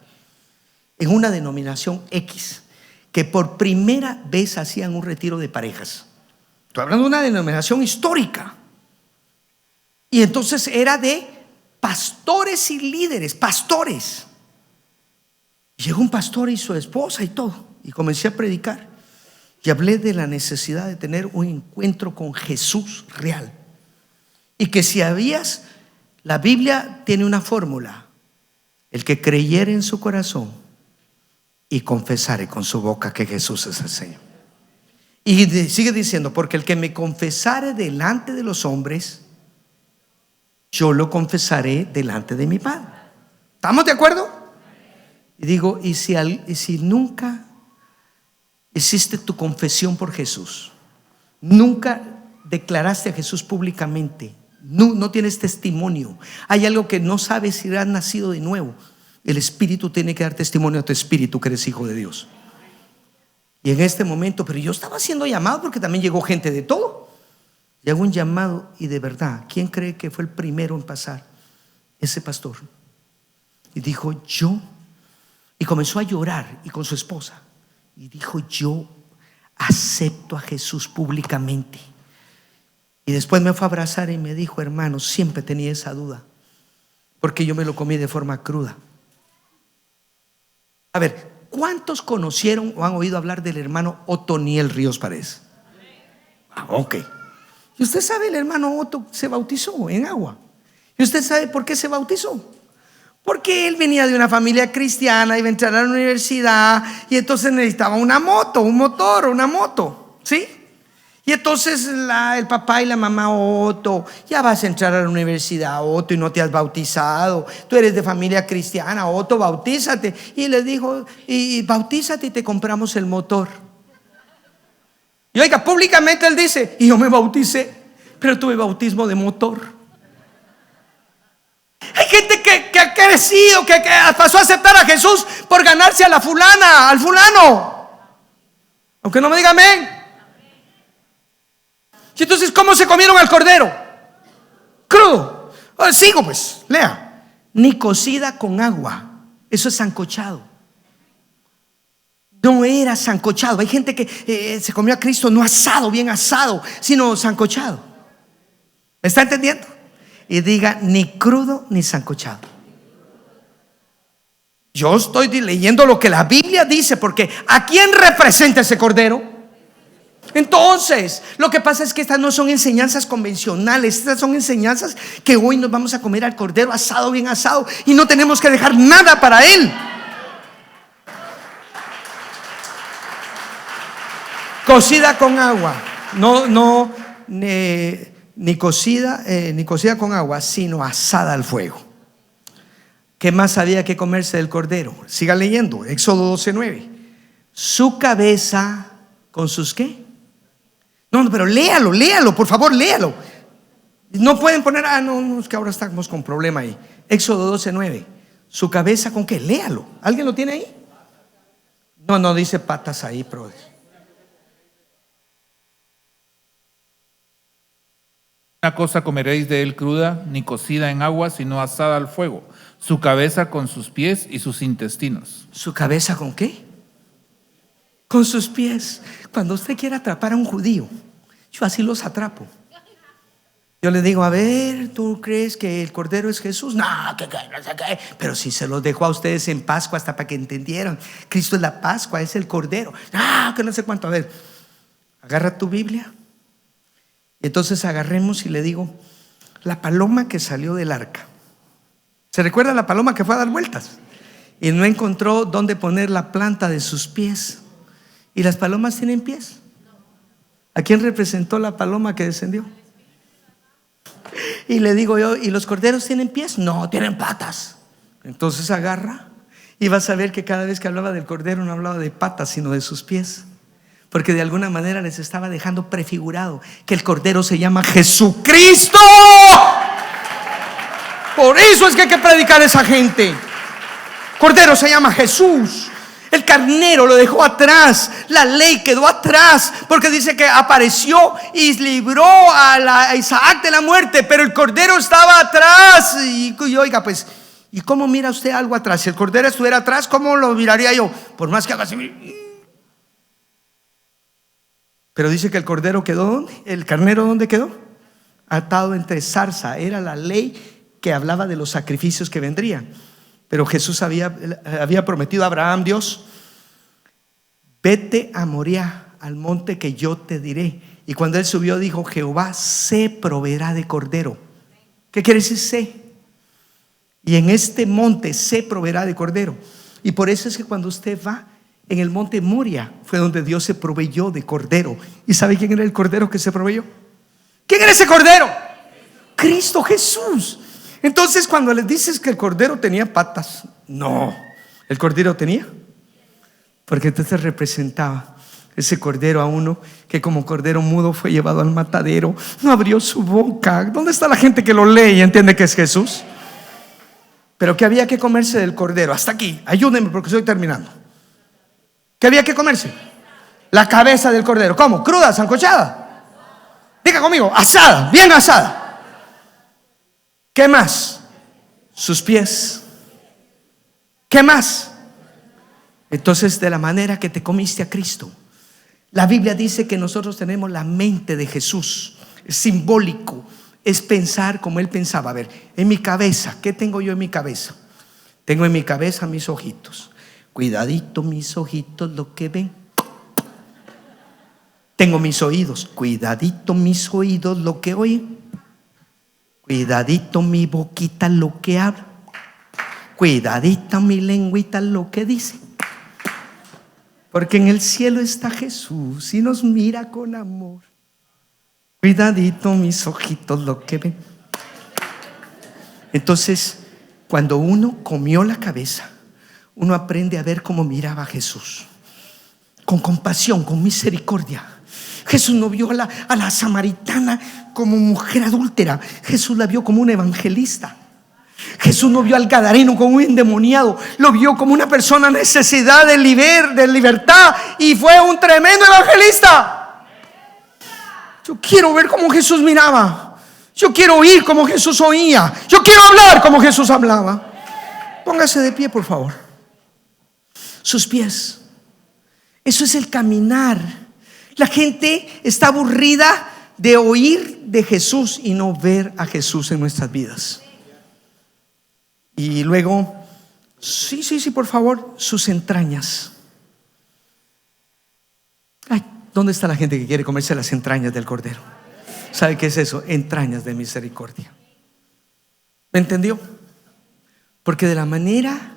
en una denominación X, que por primera vez hacían un retiro de parejas. Estoy hablando de una denominación histórica. Y entonces era de pastores y líderes, pastores. Llegó un pastor y su esposa y todo, y comencé a predicar. Y hablé de la necesidad de tener un encuentro con Jesús real. Y que si la Biblia tiene una fórmula: el que creyere en su corazón y confesare con su boca que Jesús es el Señor. Y sigue diciendo: porque el que me confesare delante de los hombres, yo lo confesaré delante de mi Padre. ¿Estamos de acuerdo? Y digo, y si nunca hiciste tu confesión por Jesús, nunca declaraste a Jesús públicamente, no tienes testimonio, hay algo que no sabes si has nacido de nuevo, el Espíritu tiene que dar testimonio a tu espíritu que eres hijo de Dios. Y en este momento, pero yo estaba siendo llamado porque también llegó gente de todo. Y hago un llamado, y de verdad, ¿quién cree que fue el primero en pasar? Ese pastor. Y dijo: yo, y comenzó a llorar, y con su esposa, y dijo: yo acepto a Jesús públicamente. Y después me fue a abrazar y me dijo: hermano, siempre tenía esa duda, porque yo me lo comí de forma cruda. A ver, ¿cuántos conocieron o han oído hablar del hermano Otoniel Ríos Paredes? Ok. Y usted sabe, el hermano Otto se bautizó en agua. ¿Y usted sabe por qué se bautizó? Porque él venía de una familia cristiana, iba a entrar a la universidad, y entonces necesitaba una moto, un motor, una moto, ¿sí? Y entonces el papá y la mamá: Otto, ya vas a entrar a la universidad, Otto, y no te has bautizado, tú eres de familia cristiana, Otto, bautízate. Y le dijo: y bautízate y te compramos el motor. Y oiga, públicamente él dice: y yo me bauticé, pero tuve bautismo de motor. Hay gente que ha crecido, que pasó a aceptar a Jesús por ganarse a la fulana, al fulano, aunque no me diga amén. Y entonces, ¿cómo se comieron al cordero? Crudo. Sigo pues, lea. Ni cocida con agua. Eso es sancochado. No era sancochado. Hay gente que se comió a Cristo no asado, bien asado, sino sancochado. ¿Me está entendiendo? Y diga: ni crudo ni sancochado. Yo estoy leyendo lo que la Biblia dice, porque ¿a quién representa ese cordero? Entonces, lo que pasa es que estas no son enseñanzas convencionales. Estas son enseñanzas que hoy nos vamos a comer al cordero asado, bien asado, y no tenemos que dejar nada para él. Cocida con agua. No, ni cocida con agua, sino asada al fuego. ¿Qué más había que comerse del cordero? Siga leyendo, Éxodo 12:9. Su cabeza con sus ¿qué? No, pero léalo, por favor, léalo. No pueden poner: no, es que ahora estamos con problema ahí. Éxodo 12:9. Su cabeza con ¿qué? Léalo. ¿Alguien lo tiene ahí? No dice patas ahí, pero una cosa comeréis de él cruda, ni cocida en agua, sino asada al fuego, su cabeza con sus pies y sus intestinos. ¿Su cabeza con qué? Con sus pies. Cuando usted quiere atrapar a un judío, yo así los atrapo. Yo le digo: a ver, ¿tú crees que el cordero es Jesús? No sé qué. Pero si se los dejó a ustedes en Pascua hasta para que entendieran. Cristo es la Pascua, es el cordero. Que no sé cuánto. A ver, agarra tu Biblia. Y entonces agarremos y le digo: la paloma que salió del arca. ¿Se recuerda la paloma que fue a dar vueltas? Y no encontró dónde poner la planta de sus pies. ¿Y las palomas tienen pies? ¿A quién representó la paloma que descendió? Y le digo yo: ¿y los corderos tienen pies? No, tienen patas. Entonces agarra y vas a ver que cada vez que hablaba del cordero no hablaba de patas, sino de sus pies, porque de alguna manera les estaba dejando prefigurado que el cordero se llama Jesucristo. Por eso es que hay que predicar a esa gente. Cordero se llama Jesús. El carnero lo dejó atrás, la ley quedó atrás, porque dice que apareció y libró a Isaac de la muerte, pero el cordero estaba atrás. Y oiga, pues, ¿y cómo mira usted algo atrás? Si el cordero estuviera atrás, ¿cómo lo miraría yo? Por más que haga así. Pero dice que el cordero quedó ¿dónde? ¿El carnero dónde quedó? Atado entre zarza. Era la ley que hablaba de los sacrificios que vendrían. Pero Jesús había prometido a Abraham: Dios, vete a Moriah, al monte que yo te diré. Y cuando él subió dijo: Jehová se proveerá de cordero. ¿Qué quiere decir se? Y en este monte se proveerá de cordero. Y por eso es que cuando usted va en el monte Moria, fue donde Dios se proveyó de cordero. ¿Y sabe quién era el cordero que se proveyó? ¿Quién era ese cordero? Cristo Jesús. Entonces cuando les dices que el cordero tenía patas, no, el cordero tenía, porque entonces representaba ese cordero a uno que como cordero mudo fue llevado al matadero, no abrió su boca. ¿Dónde está la gente que lo lee y entiende que es Jesús? Pero que había que comerse del cordero. Hasta aquí, ayúdenme porque estoy terminando. ¿Qué había que comerse? La cabeza del cordero. ¿Cómo? ¿Cruda, sancochada? Diga conmigo, asada, bien asada. ¿Qué más? Sus pies. ¿Qué más? Entonces, de la manera que te comiste a Cristo, la Biblia dice que nosotros tenemos la mente de Jesús. Es simbólico, es pensar como Él pensaba. A ver, en mi cabeza, ¿qué tengo yo en mi cabeza? Tengo en mi cabeza mis ojitos. Cuidadito mis ojitos lo que ven. Tengo mis oídos. Cuidadito mis oídos lo que oyen. Cuidadito mi boquita lo que habla. Cuidadita mi lengüita lo que dice. Porque en el cielo está Jesús y nos mira con amor. Cuidadito mis ojitos lo que ven. Entonces, cuando uno comió la cabeza, uno aprende a ver cómo miraba a Jesús, con compasión, con misericordia. Jesús no vio a la samaritana como mujer adúltera. Jesús la vio como un evangelista. Jesús no vio al gadareno como un endemoniado, lo vio como una persona en necesidad de libertad, y fue un tremendo evangelista. Yo quiero ver cómo Jesús miraba. Yo quiero oír como Jesús oía. Yo quiero hablar como Jesús hablaba. Póngase de pie, por favor. Sus pies. Eso es el caminar. La gente está aburrida de oír de Jesús y no ver a Jesús en nuestras vidas. Y luego, sí, por favor, sus entrañas. Ay, ¿dónde está la gente que quiere comerse las entrañas del cordero? ¿Sabe qué es eso? Entrañas de misericordia. ¿Me entendió? Porque de la manera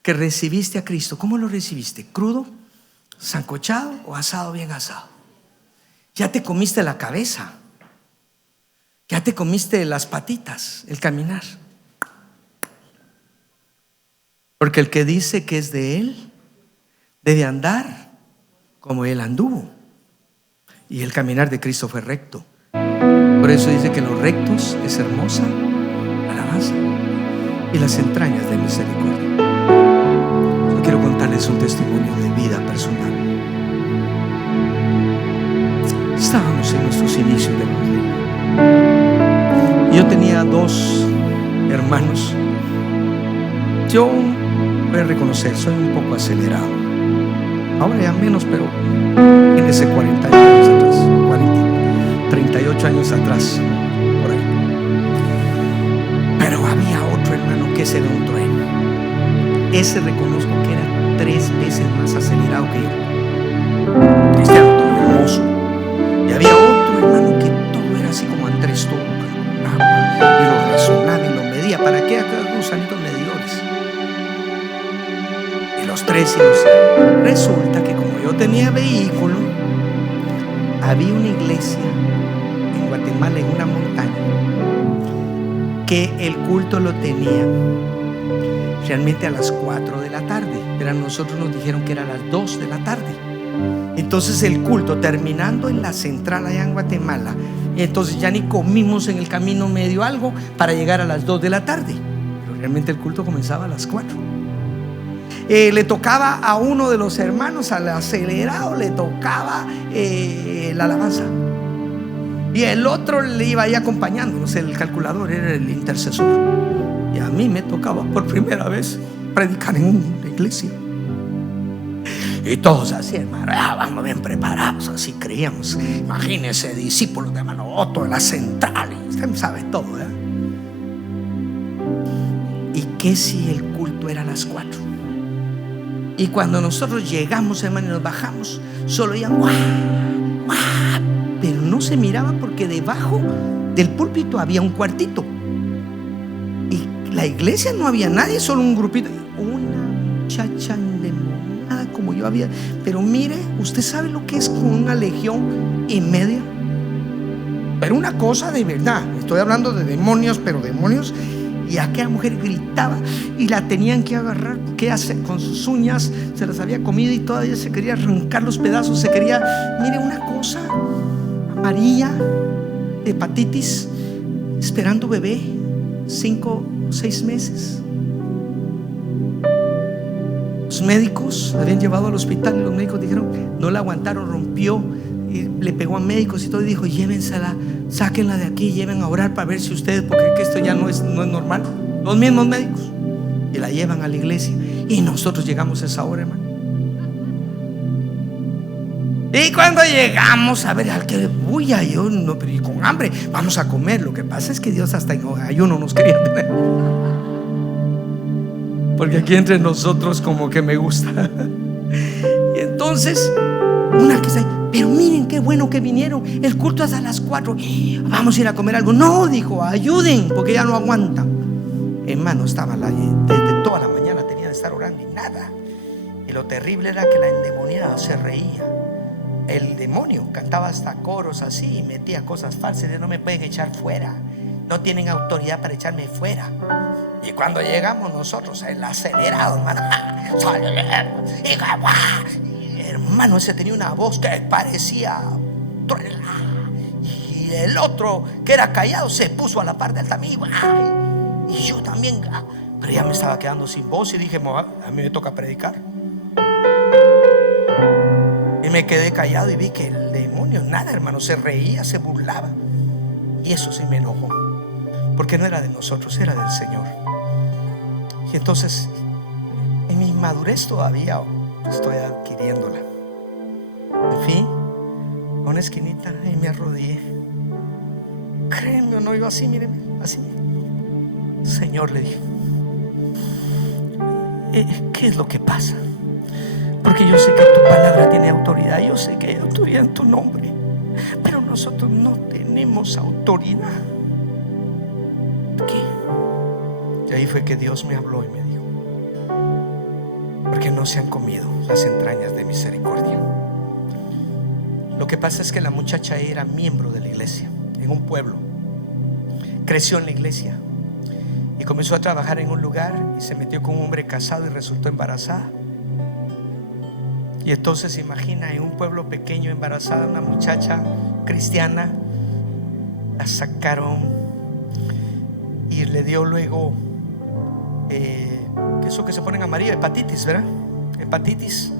que recibiste a Cristo, ¿cómo lo recibiste? ¿Crudo, sancochado o asado, bien asado? Ya te comiste la cabeza, ya te comiste las patitas, el caminar. Porque el que dice que es de Él debe andar como Él anduvo. Y el caminar de Cristo fue recto. Por eso dice que los rectos es hermosa alabanza y las entrañas de misericordia. Yo quiero contarles un testimonio de vida personal. Estábamos en nuestros inicios de evangelio. Yo tenía 2 hermanos. Yo voy a reconocer, soy un poco acelerado. Ahora ya menos, pero en ese 40 años atrás, 38 años atrás, por ahí. Pero había otro hermano que ese era un trueno. Ese reconozco que era 3 veces más acelerado que yo. Este era todo hermoso. Y había otro hermano que todo era así como Andrés, todo lo calculaba y lo razonaba y lo medía. ¿Para qué acá los sanitos medidores? Y los 3 y los 5. Resulta que como yo tenía vehículo, había una iglesia en Guatemala, en una montaña, que el culto lo tenían realmente a las 4 de la tarde, pero a nosotros nos dijeron que era a las 2 de la tarde. Entonces el culto terminando en la central allá en Guatemala, y entonces ya ni comimos en el camino medio algo para llegar a las 2 de la tarde, pero realmente el culto comenzaba a las 4. Le tocaba a uno de los hermanos, al acelerado, le tocaba la alabanza, y el otro le iba ahí acompañándonos. El calculador era el intercesor, y a mí me tocaba por primera vez predicar en una iglesia. Y todos así, hermano, vamos bien preparados, así creíamos. Imagínense, discípulos de hermano Otto en la central, y usted sabe todo, ¿eh? ¿Y qué si el culto era a las 4? Y cuando nosotros llegamos, hermano, y nos bajamos, solo oían ¡guau! ¡Guau! Pero no se miraba porque debajo del púlpito había un cuartito. Y la iglesia no había nadie, solo un grupito. Una muchacha endemoniada como yo había. Pero mire, usted sabe lo que es con una legión y media. Pero una cosa de verdad, estoy hablando de demonios, pero demonios. Y aquella mujer gritaba y la tenían que agarrar, que hace con sus uñas, se las había comido y todavía se quería arrancar los pedazos, se quería, mire, una cosa amarilla, de hepatitis, esperando bebé, 5 o 6 meses. Los médicos la habían llevado al hospital y los médicos dijeron, no la aguantaron, rompió. Y le pegó a médicos y todo y dijo, llévensela, sáquenla de aquí, lleven a orar para ver si ustedes, porque que esto ya no es normal. Los mismos médicos. Y la llevan a la iglesia. Y nosotros llegamos a esa hora, hermano. Y cuando llegamos, a ver, al que bulla, yo no, pero y con hambre, vamos a comer. Lo que pasa es que Dios hasta en ayuno nos quería tener. Porque aquí entre nosotros como que me gusta. Y entonces, una que está, pero miren qué bueno que vinieron, el culto es a las 4, vamos a ir a comer algo. No, dijo, ayuden, porque ya no aguanta. Hermano, estaba desde toda la mañana tenía de estar orando y nada. Y lo terrible era que la endemoniada se reía. El demonio cantaba hasta coros así y metía cosas falsas de no me pueden echar fuera, no tienen autoridad para echarme fuera. Y cuando llegamos nosotros, el acelerado, hermano, hermano, ese tenía una voz que parecía. Y el otro que era callado se puso a la par del también. Y yo también, pero ya me estaba quedando sin voz y dije, a mí me toca predicar. Y me quedé callado y vi que el demonio, nada, hermano, se reía, se burlaba. Y eso se me enojó, porque no era de nosotros, era del Señor. Y entonces, en mi madurez todavía estoy adquiriéndola. En fin, a una esquinita y me arrodillé. Créeme o no, yo así, míreme, así. Señor, le dije, ¿qué es lo que pasa? Porque yo sé que tu palabra tiene autoridad, yo sé que hay autoridad en tu nombre, pero nosotros no tenemos autoridad. ¿Qué? Y ahí fue que Dios me habló y me dijo, porque no se han comido las entrañas de misericordia. Lo que pasa es que la muchacha era miembro de la iglesia en un pueblo, creció en la iglesia y comenzó a trabajar en un lugar y se metió con un hombre casado y resultó embarazada. Y entonces imagina, en un pueblo pequeño, embarazada, una muchacha cristiana, la sacaron y le dio luego eso que se ponen amarillo, hepatitis, ¿verdad? Hepatitis.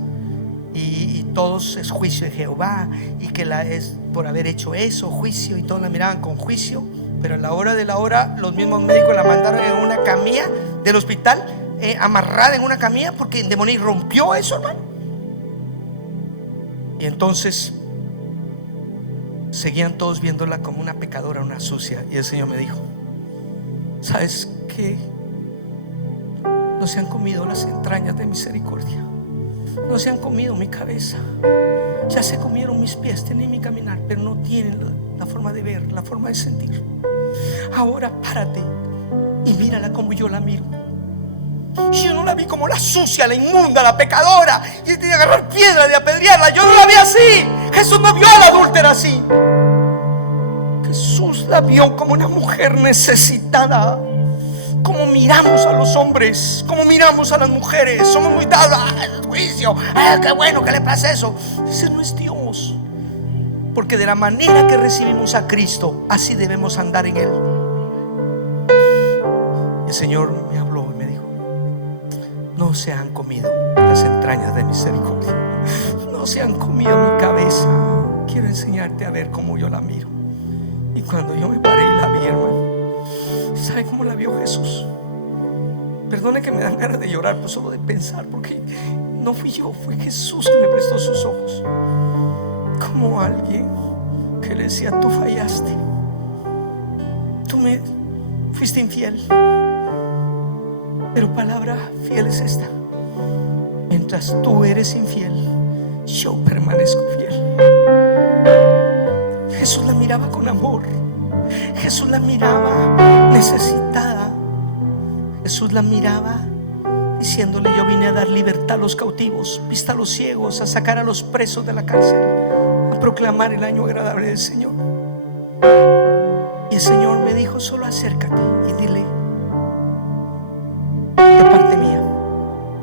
Y todos es juicio de Jehová, y que es por haber hecho eso, juicio, y todos la miraban con juicio. Pero a la hora de la hora, los mismos médicos la mandaron en una camilla del hospital, amarrada en una camilla, porque el demonio rompió eso, hermano. Y entonces seguían todos viéndola como una pecadora, una sucia. Y el Señor me dijo, ¿sabes qué? No se han comido las entrañas de misericordia, no se han comido mi cabeza, ya se comieron mis pies, tienen mi caminar, pero no tienen la forma de ver, la forma de sentir. Ahora párate y mírala como yo la miro. Yo no la vi como la sucia, la inmunda, la pecadora, y tenía que agarrar piedra de apedrearla. Yo no la vi así. Jesús no vio a la adúltera así. Jesús la vio como una mujer necesitada. Como miramos a los hombres, como miramos a las mujeres. Somos muy dados al juicio. Qué bueno que le pasa eso. Ese no es Dios. Porque de la manera que recibimos a Cristo, así debemos andar en Él. El Señor me habló y me dijo, no se han comido las entrañas de misericordia, no se han comido mi cabeza. Quiero enseñarte a ver cómo yo la miro. Y cuando yo me paré y la vi, hermano, ¿sabe cómo la vio Jesús? Perdone que me dan ganas de llorar, pues solo de pensar, porque no fui yo, fue Jesús que me prestó sus ojos. Como alguien que le decía, tú fallaste, tú me fuiste infiel, pero palabra fiel es esta: en mientras tú eres infiel, yo permanezco fiel. Jesús la miraba con amor. Jesús la miraba necesitada. Jesús la miraba diciéndole: yo vine a dar libertad a los cautivos, vista a los ciegos, a sacar a los presos de la cárcel, a proclamar el año agradable del Señor. Y el Señor me dijo: solo acércate y dile de parte mía.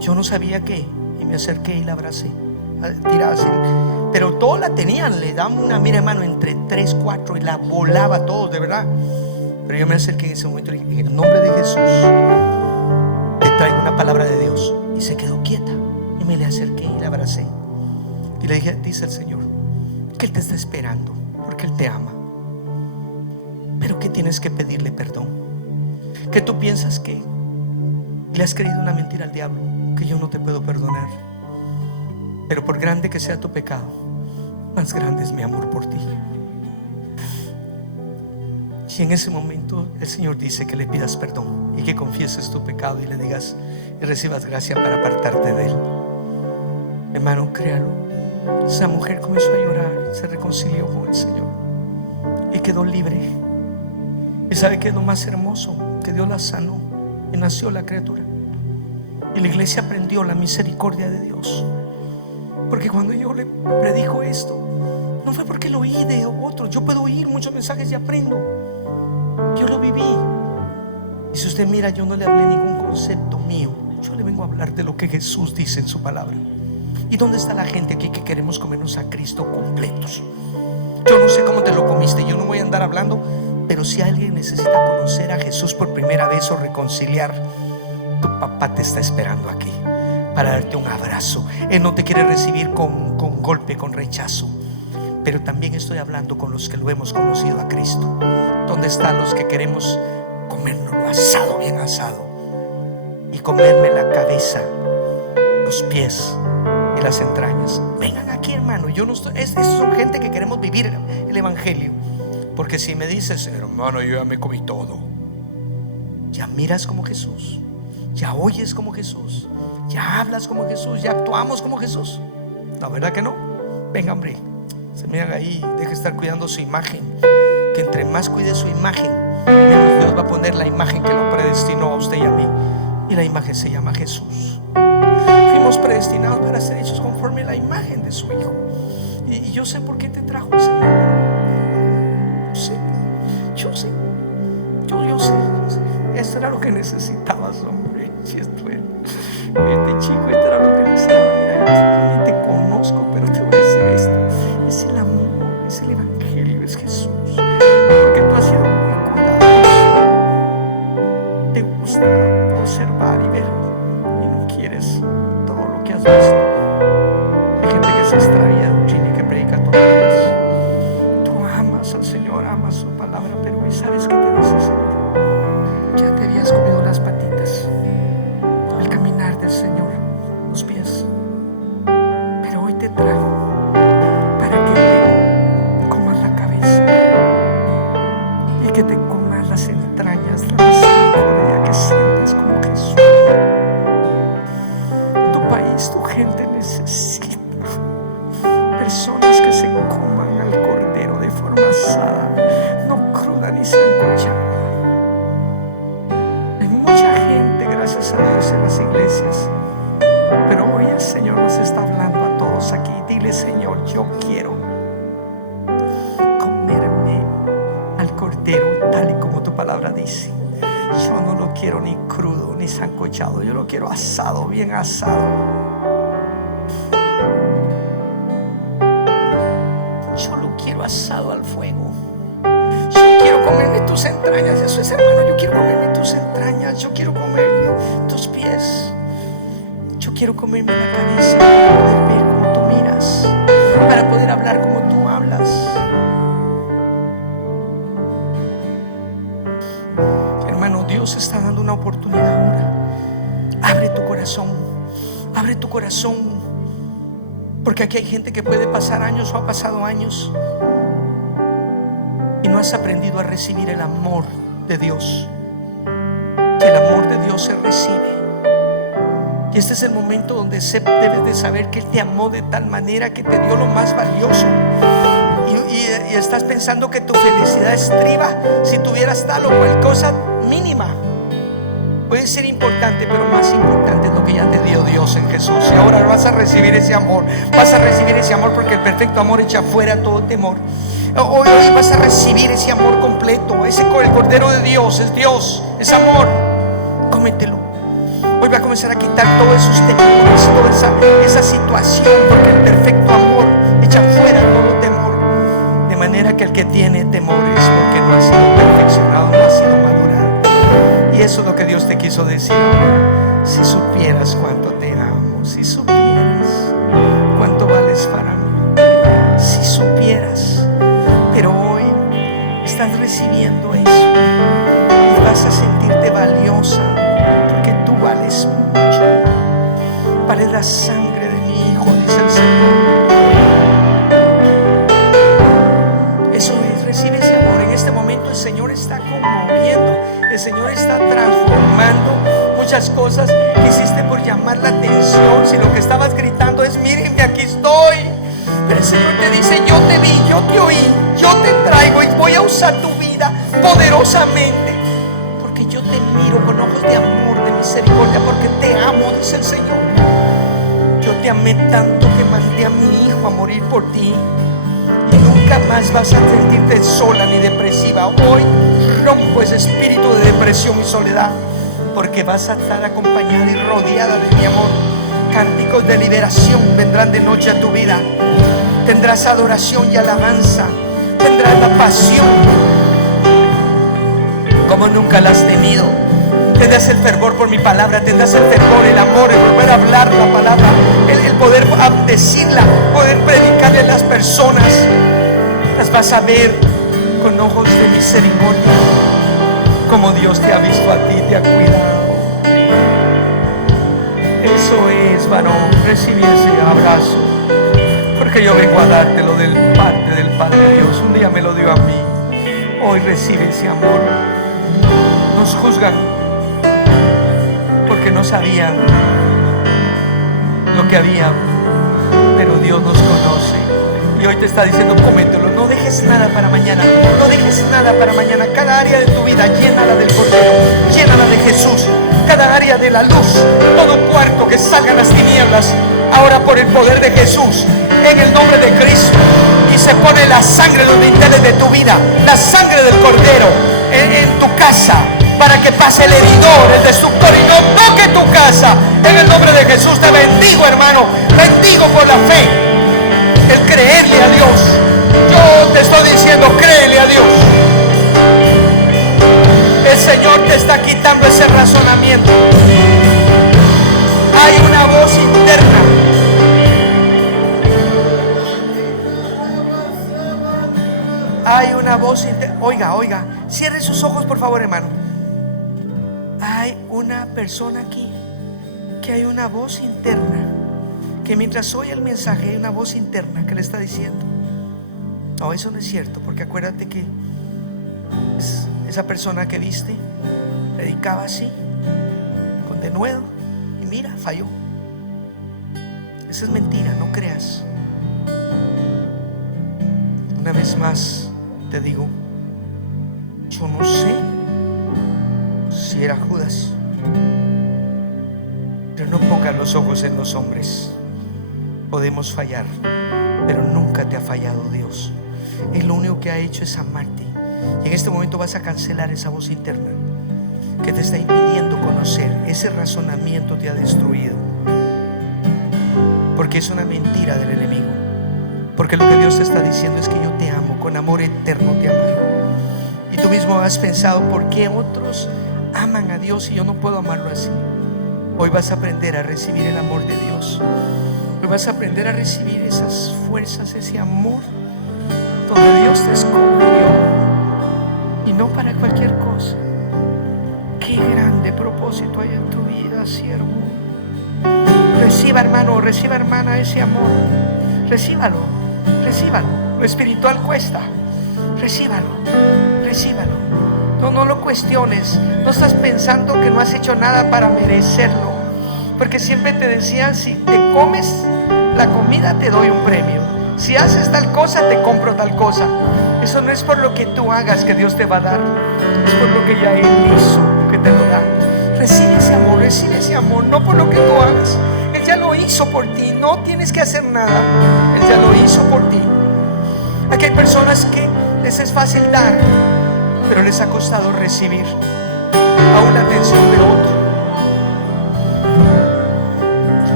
Yo no sabía qué, y me acerqué y la abracé, tiraba así, pero todos la tenían, le daban una, mira hermano, entre 3, 4 y la volaba a todos, de verdad. Pero yo me acerqué en ese momento y dije: en el nombre de Jesús te traigo una palabra de Dios. Y se quedó quieta, y me le acerqué y la abracé y le dije: dice el Señor que Él te está esperando porque Él te ama, pero que tienes que pedirle perdón, que tú piensas que le has creído una mentira al diablo, que yo no te puedo perdonar, pero por grande que sea tu pecado, más grande es mi amor por ti. Y en ese momento el Señor dice que le pidas perdón y que confieses tu pecado y le digas y recibas gracia para apartarte de él. Hermano, créalo, esa mujer comenzó a llorar, se reconcilió con el Señor y quedó libre. Y sabe que es lo más hermoso, que Dios la sanó y nació la criatura. Y la iglesia aprendió la misericordia de Dios. Porque cuando yo le predijo esto, no fue porque lo oí de otros. Yo puedo oír muchos mensajes y aprendo. Yo lo viví. Y si usted mira, yo no le hablé ningún concepto mío. Yo le vengo a hablar de lo que Jesús dice en su palabra. ¿Y dónde está la gente aquí que queremos comernos a Cristo completos? Yo no sé cómo te lo comiste, yo no voy a andar hablando, pero si alguien necesita conocer a Jesús por primera vez o reconciliar, tu papá te está esperando aquí para darte un abrazo. Él no te quiere recibir con golpe, con rechazo. Pero también estoy hablando con los que lo hemos conocido a Cristo. ¿Dónde están los que queremos comérnoslo asado, bien asado? Y comerme la cabeza, los pies y las entrañas. Vengan aquí, hermano. Yo no estoy, estos son gente que queremos vivir el evangelio. Porque si me dices: hermano, yo ya me comí todo, ya miras como Jesús, ya oyes como Jesús, ya hablas como Jesús, ya actuamos como Jesús. La verdad que no. Venga, hombre, se me haga ahí, deje de estar cuidando su imagen. Que entre más cuide su imagen, menos Dios va a poner la imagen que lo predestinó a usted y a mí. Y la imagen se llama Jesús. Fuimos predestinados para ser hechos conforme a la imagen de su Hijo. Y yo sé por qué te trajo el Señor. Yo sé. Eso era lo que necesitabas, hombre. Si esto era, este chico, esto era lo que necesitaba. Mira, yo ni te conozco, pero te voy a decir esto: es el amor, es el evangelio, es Jesús. Porque tú has sido muy cuidadoso. Te gusta observar y ver, y no quieres todo lo que has visto. Hay gente que se extravía de doctrina y que predica todo eso. Tú amas al Señor, amas su palabra, pero hoy sabes que te dice el Señor: ya te habías comido las patitas, el caminar del Señor, los pies, pero hoy te trajo para que te comas la cabeza y que te comas las entrañas, la misericordia, que sientas como Jesús. Tu país, tu gente necesita personas que se coman al cordero de forma asada, no cruda ni sancochada. Hay mucha gente, gracias a Dios, en las iglesias, pero hoy el Señor nos está hablando a todos aquí. Dile: Señor, yo quiero comerme al cordero tal y como tu palabra dice. Yo no lo quiero ni crudo ni sancochado, yo lo quiero asado, bien asado. Yo lo quiero asado al fuego. Yo quiero comerme tus entrañas. Eso es, hermano, yo quiero comerme tus entrañas. Yo quiero comer tus pies. Yo quiero comerme la cabeza para poder ver como tú miras, para poder hablar como tú hablas. Hermano, Dios está dando una oportunidad ahora. Abre tu corazón. Abre tu corazón. Porque aquí hay gente que puede pasar años o ha pasado años y no has aprendido a recibir el amor de Dios. Que el amor de Dios se recibe. Y este es el momento donde debes de saber que Él te amó de tal manera que te dio lo más valioso. Y estás pensando que tu felicidad estriba si tuvieras tal o cual cosa mínima. Puede ser importante, pero más importante es lo que ya te dio Dios en Jesús. Y ahora vas a recibir ese amor. Vas a recibir ese amor porque el perfecto amor echa fuera todo temor. Hoy vas a recibir ese amor completo. El Cordero de Dios es Dios, es amor. Cómetelo. Hoy va a comenzar a quitar todos esos temores, toda esa situación, porque el perfecto amor echa fuera todo temor. De manera que el que tiene temores porque no ha sido perfeccionado, no ha sido madurado. Y eso es lo que Dios te quiso decir ahora. Si supieras cuánto te amo, si supieras cuánto vales para mí, si supieras. Pero hoy estás recibiendo eso y vas a sentirte valiosa, porque tú vales mucho. Vales la sangre de mi Hijo, dice el Señor. Eso es, recibe ese amor. En este momento el Señor está conmoviendo. El Señor está transformando muchas cosas que hiciste por llamar la atención. Si lo que estabas gritando es: mírenme, aquí estoy. Pero el Señor te dice: yo te vi, yo te oí, yo te traigo y voy a usar tu vida poderosamente. Porque yo te miro con ojos de amor, de misericordia, porque te amo, dice el Señor. Yo te amé tanto que mandé a mi Hijo a morir por ti. Y nunca más vas a sentirte sola ni depresiva. Hoy rompo ese espíritu de depresión y soledad, porque vas a estar acompañada y rodeada de mi amor. Cánticos de liberación vendrán de noche a tu vida. Tendrás adoración y alabanza. Tendrás la pasión como nunca la has tenido. Tendrás el fervor por mi palabra. Tendrás el fervor, el amor, el volver a hablar la palabra, el poder decirla, poder predicarle a las personas. Las vas a ver con ojos de misericordia, como Dios te ha visto a ti, te ha cuidado. Eso es, varón. Recibe ese abrazo, porque yo vengo a dártelo del parte del Padre Dios. Un día me lo dio a mí. Hoy recibe ese amor. Nos juzgan porque no sabían lo que había, pero Dios nos conoce. Y hoy te está diciendo: cómetelo, no dejes nada para mañana, no dejes nada para mañana. Cada área de tu vida, llénala del Cordero, llénala de Jesús. Cada área de la luz, todo cuarto que salgan las tinieblas, ahora por el poder de Jesús, en el nombre de Cristo. Y se pone la sangre en los dinteles de tu vida, la sangre del Cordero en tu casa, para que pase el heridor, el destructor, y no toque tu casa. En el nombre de Jesús te bendigo, hermano. Bendigo por la fe, el creerle a Dios. Yo te estoy diciendo: créele a Dios. El Señor te está quitando ese razonamiento. Hay una voz interna. Hay una voz interna. Oiga, cierre sus ojos, por favor, hermano. Hay una persona aquí que hay una voz interna, que mientras oye el mensaje hay una voz interna que le está diciendo: no, eso no es cierto, porque acuérdate que esa persona que viste predicaba así, con denuedo, y mira, falló. Esa es mentira, no creas. Una vez más te digo: yo no sé si era Judas, pero no pongas los ojos en los hombres. Podemos fallar, pero nunca te ha fallado Dios. Él lo único que ha hecho es amarte. Y en este momento vas a cancelar esa voz interna que te está impidiendo conocer. Ese razonamiento te ha destruido, porque es una mentira del enemigo. Porque lo que Dios te está diciendo es que yo te amo, con amor eterno te amo. Y tú mismo has pensado: ¿por qué otros aman a Dios y yo no puedo amarlo así? Hoy vas a aprender a recibir el amor de Dios. Hoy vas a aprender a recibir esas fuerzas, ese amor, donde Dios te escogió, y no para cualquier cosa. Qué grande propósito hay en tu vida, siervo. Reciba, hermano, reciba, hermana, ese amor. Recíbalo, recíbalo. Lo espiritual cuesta. Recíbalo, recíbalo. No lo cuestiones. No estás pensando que no has hecho nada para merecerlo. Porque siempre te decían: si te comes la comida te doy un premio, si haces tal cosa te compro tal cosa. Eso no es por lo que tú hagas que Dios te va a dar, es por lo que ya Él hizo que te lo da. Recibe ese amor, no por lo que tú hagas. Él ya lo hizo por ti, no tienes que hacer nada, Él ya lo hizo por ti. Aquí hay personas que les es fácil dar, pero les ha costado recibir aún la atención de otro.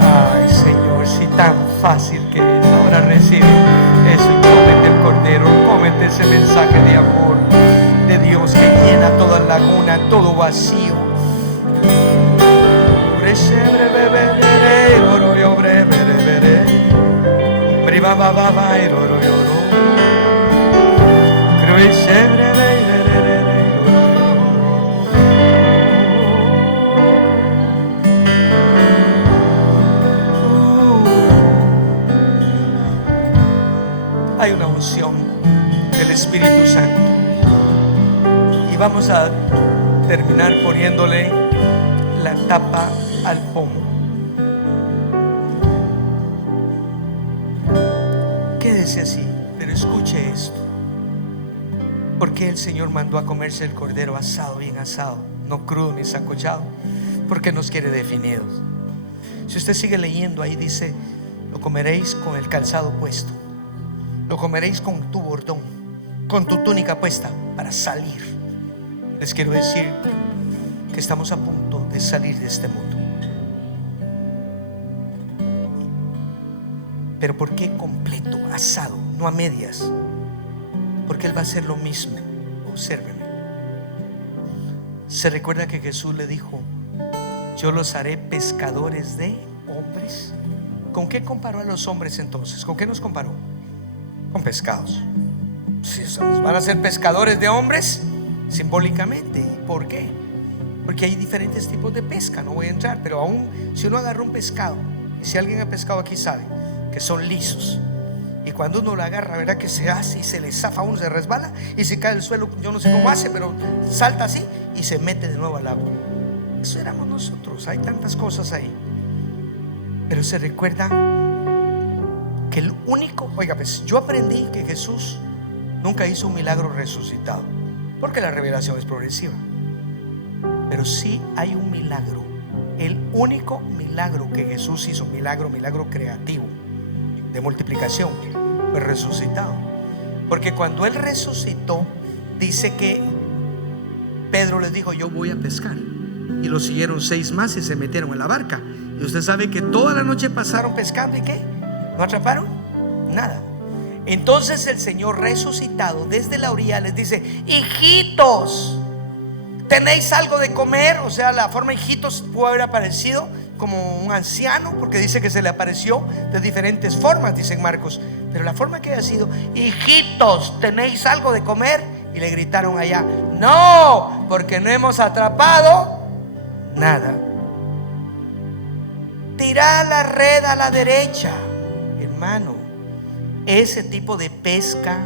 Ay, Señor, si tan fácil que es, ahora recibe eso y cómete el cordero, cómete ese mensaje de amor de Dios que llena toda laguna, todo vacío. Hay una unción del Espíritu Santo y vamos a terminar poniéndole la tapa al pomo. Quédese así, pero escuche esto. ¿Por qué el Señor mandó a comerse el cordero asado, bien asado, no crudo ni sancochado? Porque nos quiere definidos. Si usted sigue leyendo, ahí dice: lo comeréis con el calzado puesto, lo comeréis con tu bordón, con tu túnica puesta para salir. Les quiero decir que estamos a punto de salir de este mundo. Pero ¿por qué completo, asado, no a medias? Porque Él va a hacer lo mismo. Obsérvenme. Se recuerda que Jesús le dijo: yo los haré pescadores de hombres. ¿Con qué comparó a los hombres entonces? ¿Con qué nos comparó? Con pescados. Si van a ser pescadores de hombres, simbólicamente. ¿Por qué? Porque hay diferentes tipos de pesca. No voy a entrar, pero aún si uno agarra un pescado, y si alguien ha pescado aquí sabe que son lisos, y cuando uno lo agarra, verá que se hace y se le zafa, uno se resbala y se cae al suelo. Yo no sé cómo hace, pero salta así y se mete de nuevo al agua. Eso éramos nosotros. Hay tantas cosas ahí. Pero se recuerda que el único, oiga, pues yo aprendí que Jesús nunca hizo un milagro resucitado, porque la revelación es progresiva. Pero sí hay un milagro. El único milagro que Jesús hizo, milagro creativo de multiplicación, fue resucitado. Porque cuando Él resucitó, dice que Pedro les dijo: yo voy a pescar. Y lo siguieron 6 más y se metieron en la barca. Y usted sabe que toda la noche pasaron pescando. ¿Y qué? ¿No atraparon? Nada. Entonces el Señor resucitado desde la orilla les dice: hijitos, ¿tenéis algo de comer? O sea, la forma hijitos pudo haber aparecido como un anciano, porque dice que se le apareció de diferentes formas, dicen Marcos. Pero la forma que haya sido: hijitos, ¿tenéis algo de comer? Y le gritaron allá: no, porque no hemos atrapado nada. Tirad la red a la derecha. Hermano, ese tipo de pesca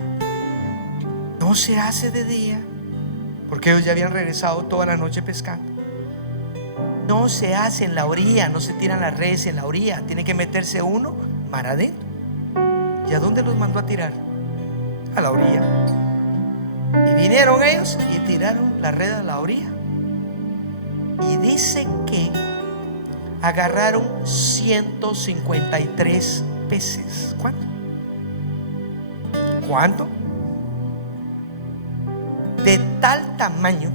no se hace de día, porque ellos ya habían regresado toda la noche pescando. No se hace en la orilla, no se tiran las redes en la orilla. Tiene que meterse uno mar adentro. ¿Y a dónde los mandó a tirar? A la orilla. Y vinieron ellos y tiraron la red a la orilla. Y dice que agarraron 153 peces. ¿Cuánto? De tal tamaño.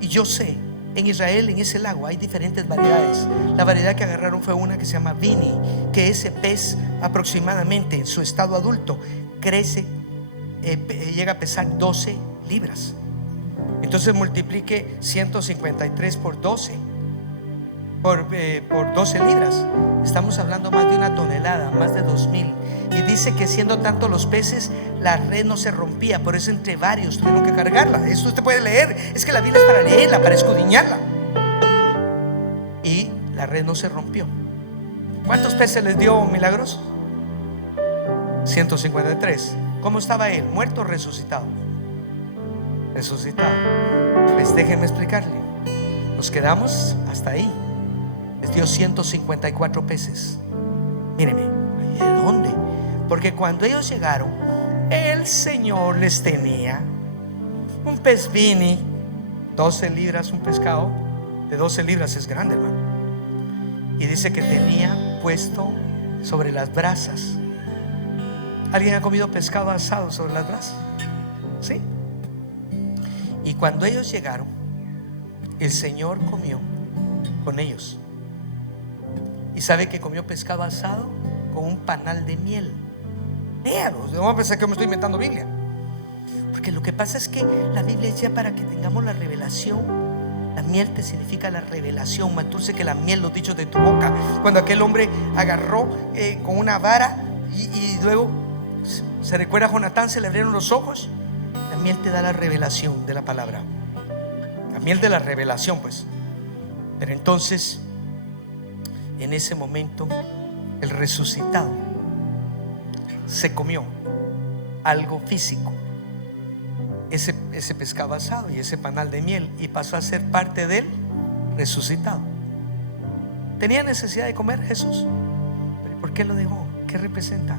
Y yo sé, en Israel, en ese lago hay diferentes variedades. La variedad que agarraron fue una que se llama Vini, que ese pez aproximadamente en su estado adulto crece, llega a pesar 12 libras. Entonces multiplique 153 por 12 por 12 libras. Estamos hablando más de 1 tonelada, más de 2000. Y dice que siendo tanto los peces, la red no se rompía. Por eso entre varios tuvieron que cargarla. Esto usted puede leer. Es que la Biblia es para leerla, para escudriñarla. Y la red no se rompió. ¿Cuántos peces les dio milagrosos? 153. ¿Cómo estaba él? ¿Muerto o resucitado? Resucitado. Pues déjenme explicarle. Nos quedamos hasta ahí. Les dio 154 peces. Míreme, ¿de dónde? Porque cuando ellos llegaron, el Señor les tenía un pez vini, 12 libras, un pescado de 12 libras es grande, hermano. Y dice que tenía puesto sobre las brasas. ¿Alguien ha comido pescado asado sobre las brasas? Sí. Y cuando ellos llegaron, el Señor comió con ellos. ¿Y sabe que comió pescado asado con un panal de miel? Léalo, no vamos a pensar que me estoy inventando Biblia. Porque lo que pasa es que la Biblia es ya para que tengamos la revelación. La miel te significa la revelación. Más dulce que la miel, los dichos de tu boca. Cuando aquel hombre agarró con una vara y luego se recuerda a Jonatán, se le abrieron los ojos. La miel te da la revelación de la palabra. La miel de la revelación, pues. Pero entonces, en ese momento, el resucitado se comió algo físico, ese pescado asado y ese panal de miel, y pasó a ser parte del resucitado. ¿Tenía necesidad de comer Jesús? ¿Pero por qué lo dejó? ¿Qué representa?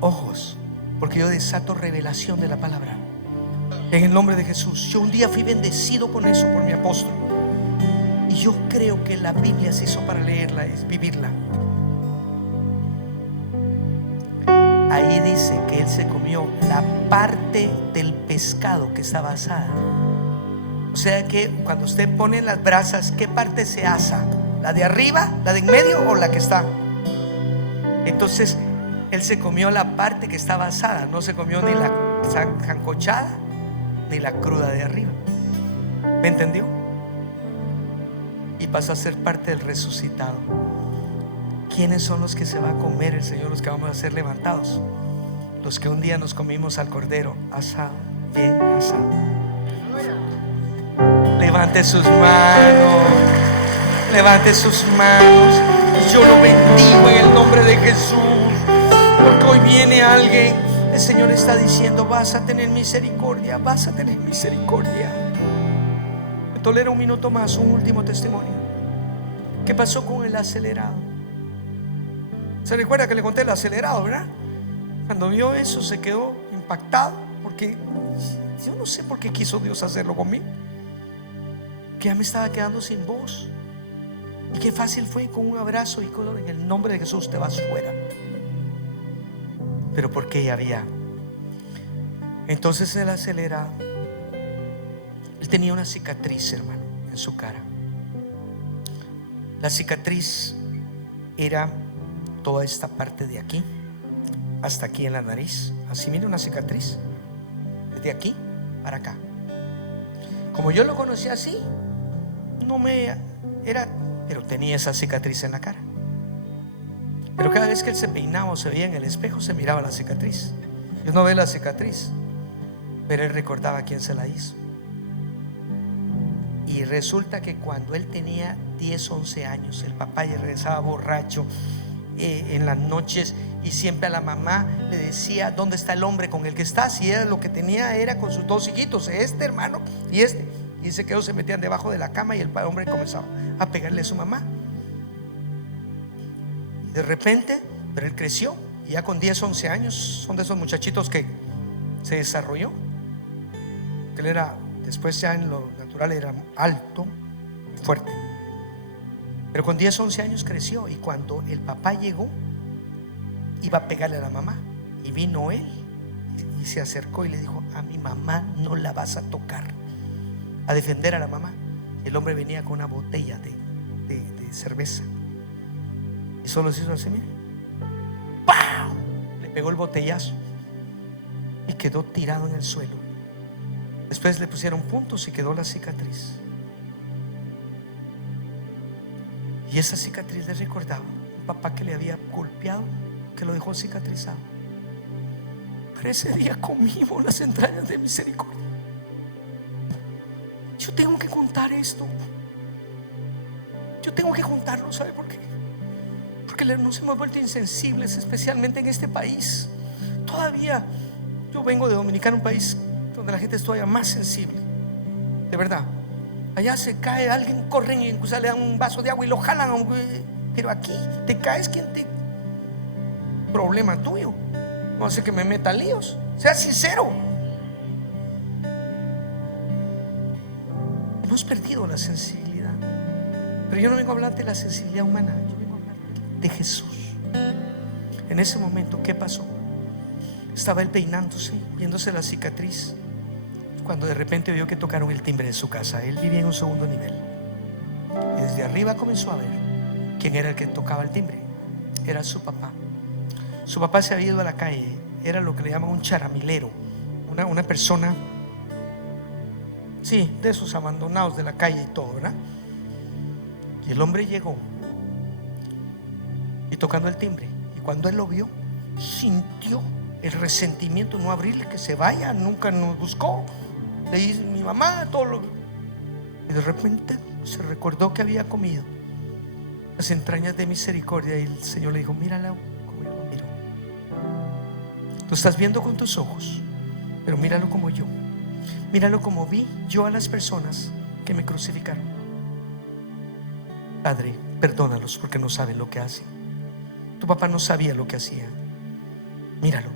Ojos, porque yo desato revelación de la palabra en el nombre de Jesús. Yo un día fui bendecido con eso por mi apóstol, y yo creo que la Biblia se hizo para leerla, es vivirla. Ahí dice que él se comió la parte del pescado que estaba asada. O sea que cuando usted pone las brasas, ¿qué parte se asa? ¿La de arriba, la de en medio o la que está? Entonces él se comió la parte que estaba asada. No se comió ni la sancochada ni la cruda de arriba. ¿Me entendió? Y pasó a ser parte del resucitado. ¿Quiénes son los que se va a comer el Señor? Los que vamos a ser levantados. Los que un día nos comimos al cordero asado, asado. Levante sus manos. Levante sus manos. Yo lo bendigo en el nombre de Jesús. Porque hoy viene alguien. El Señor está diciendo: vas a tener misericordia. Vas a tener misericordia. Me tolera un minuto más, un último testimonio. ¿Qué pasó con el acelerado? ¿Se recuerda que le conté el acelerado, verdad? Cuando vio eso se quedó impactado, porque yo no sé por qué quiso Dios hacerlo conmigo, que ya me estaba quedando sin voz. Y qué fácil fue con un abrazo y en el nombre de Jesús te vas fuera. Pero porque ya había. Entonces el acelerado, él tenía una cicatriz, hermano, en su cara. La cicatriz era toda esta parte de aquí hasta aquí en la nariz. Así, mira, una cicatriz desde aquí para acá. Como yo lo conocía así, no me era, pero tenía esa cicatriz en la cara. Pero cada vez que él se peinaba o se veía en el espejo, se miraba la cicatriz. Yo no ve la cicatriz, pero él recordaba quién se la hizo. Y resulta que cuando él tenía 10, 11 años, el papá ya regresaba borracho en las noches, y siempre a la mamá le decía: ¿dónde está el hombre con el que estás? Y ella lo que tenía era con sus dos hijitos, este hermano y este. Y se quedó, se metían debajo de la cama, y el hombre comenzaba a pegarle a su mamá. Y de repente, pero él creció, y ya con 10, 11 años son de esos muchachitos que se desarrolló. Él era, después ya en lo natural, era alto y fuerte. Pero con 10, 11 años creció, y cuando el papá llegó, iba a pegarle a la mamá, y vino él y se acercó y le dijo: a mi mamá no la vas a tocar, a defender a la mamá. El hombre venía con una botella de cerveza, y solo se hizo así, mire, ¡pau! Le pegó el botellazo y quedó tirado en el suelo. Después le pusieron puntos y quedó la cicatriz. Y esa cicatriz le recordaba un papá que le había golpeado, que lo dejó cicatrizado. Pero ese día comimos las entrañas de misericordia. Yo tengo que contar esto. Yo tengo que contarlo. ¿Sabe por qué? Porque nos hemos vuelto insensibles, especialmente en este país. Todavía yo vengo de Dominicana, un país donde la gente es todavía más sensible. De verdad. Allá se cae, alguien corren y incluso le dan un vaso de agua y lo jalan. Pero aquí te caes, ¿quién te? Problema tuyo. No hace que me meta líos. Sea sincero. Hemos perdido la sensibilidad. Pero yo no vengo a hablar de la sensibilidad humana, yo vengo a hablar de Jesús. En ese momento, ¿qué pasó? Estaba él peinándose, viéndose la cicatriz, cuando de repente vio que tocaron el timbre de su casa. Él vivía en un segundo nivel y desde arriba comenzó a ver quién era el que tocaba el timbre. Era su papá. Su papá se había ido a la calle. Era lo que le llaman un charamilero, una persona, sí, de esos abandonados de la calle y todo, ¿verdad? Y el hombre llegó y tocando el timbre, y cuando él lo vio, sintió el resentimiento, no abrirle, que se vaya, nunca nos buscó. Le dice mi mamá, todo lo... Y de repente se recordó que había comido las entrañas de misericordia, y el Señor le dijo: mírala como yo lo miro. Tú estás viendo con tus ojos, pero míralo como yo. Míralo como vi yo a las personas que me crucificaron. Padre, perdónalos porque no saben lo que hacen. Tu papá no sabía lo que hacía. Míralo.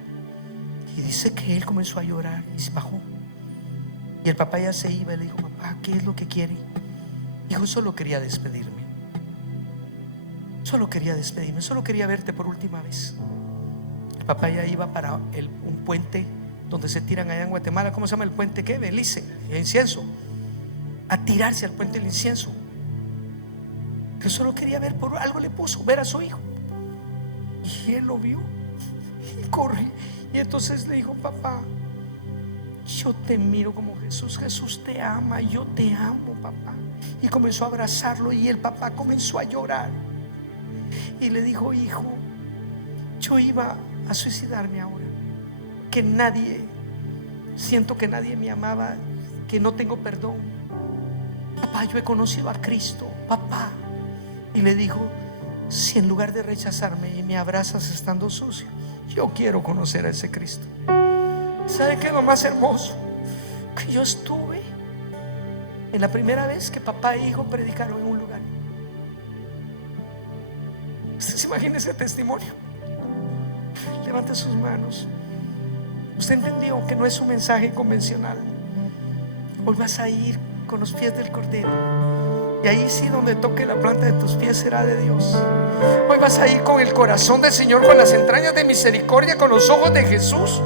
Y dice que él comenzó a llorar y se bajó. Y el papá ya se iba y le dijo: papá, ¿qué es lo que quiere? Dijo: solo quería despedirme. Solo quería despedirme, solo quería verte por última vez. El papá ya iba para un puente donde se tiran allá en Guatemala. ¿Cómo se llama el puente? ¿Qué? Belice, el incienso. A tirarse al puente del incienso. Pero solo quería ver, por algo le puso, ver a su hijo. Y él lo vio y corrió. Y entonces le dijo: papá, yo te miro como Jesús. Jesús te ama, yo te amo, papá. Y comenzó a abrazarlo, y el papá comenzó a llorar. Y le dijo: hijo, yo iba a suicidarme ahora, que nadie, siento que nadie me amaba, que no tengo perdón. Papá, yo he conocido a Cristo, papá. Y le dijo: si en lugar de rechazarme y me abrazas estando sucio, yo quiero conocer a ese Cristo. ¿Sabe qué es lo más hermoso? Que yo estuve en la primera vez que papá e hijo predicaron en un lugar. Usted se imagina ese testimonio. Levante sus manos. Usted entendió que no es un mensaje convencional. Hoy vas a ir con los pies del Cordero, y ahí sí, donde toque la planta de tus pies será de Dios. Hoy vas a ir con el corazón del Señor, con las entrañas de misericordia, con los ojos de Jesús.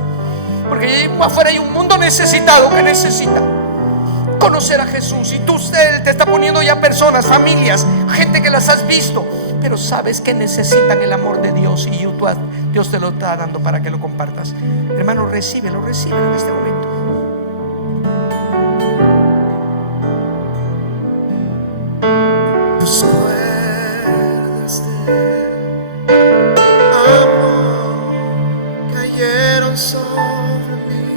Porque ahí afuera hay un mundo necesitado que necesita conocer a Jesús. Y tú, usted te está poniendo ya personas, familias, gente que las has visto, pero sabes que necesitan el amor de Dios, y Dios te lo está dando para que lo compartas. Hermano, recíbelo en este momento. Tus cuerdas de amor cayeron sobre mí.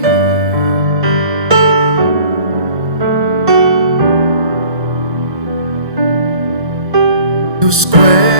Tus cuerdas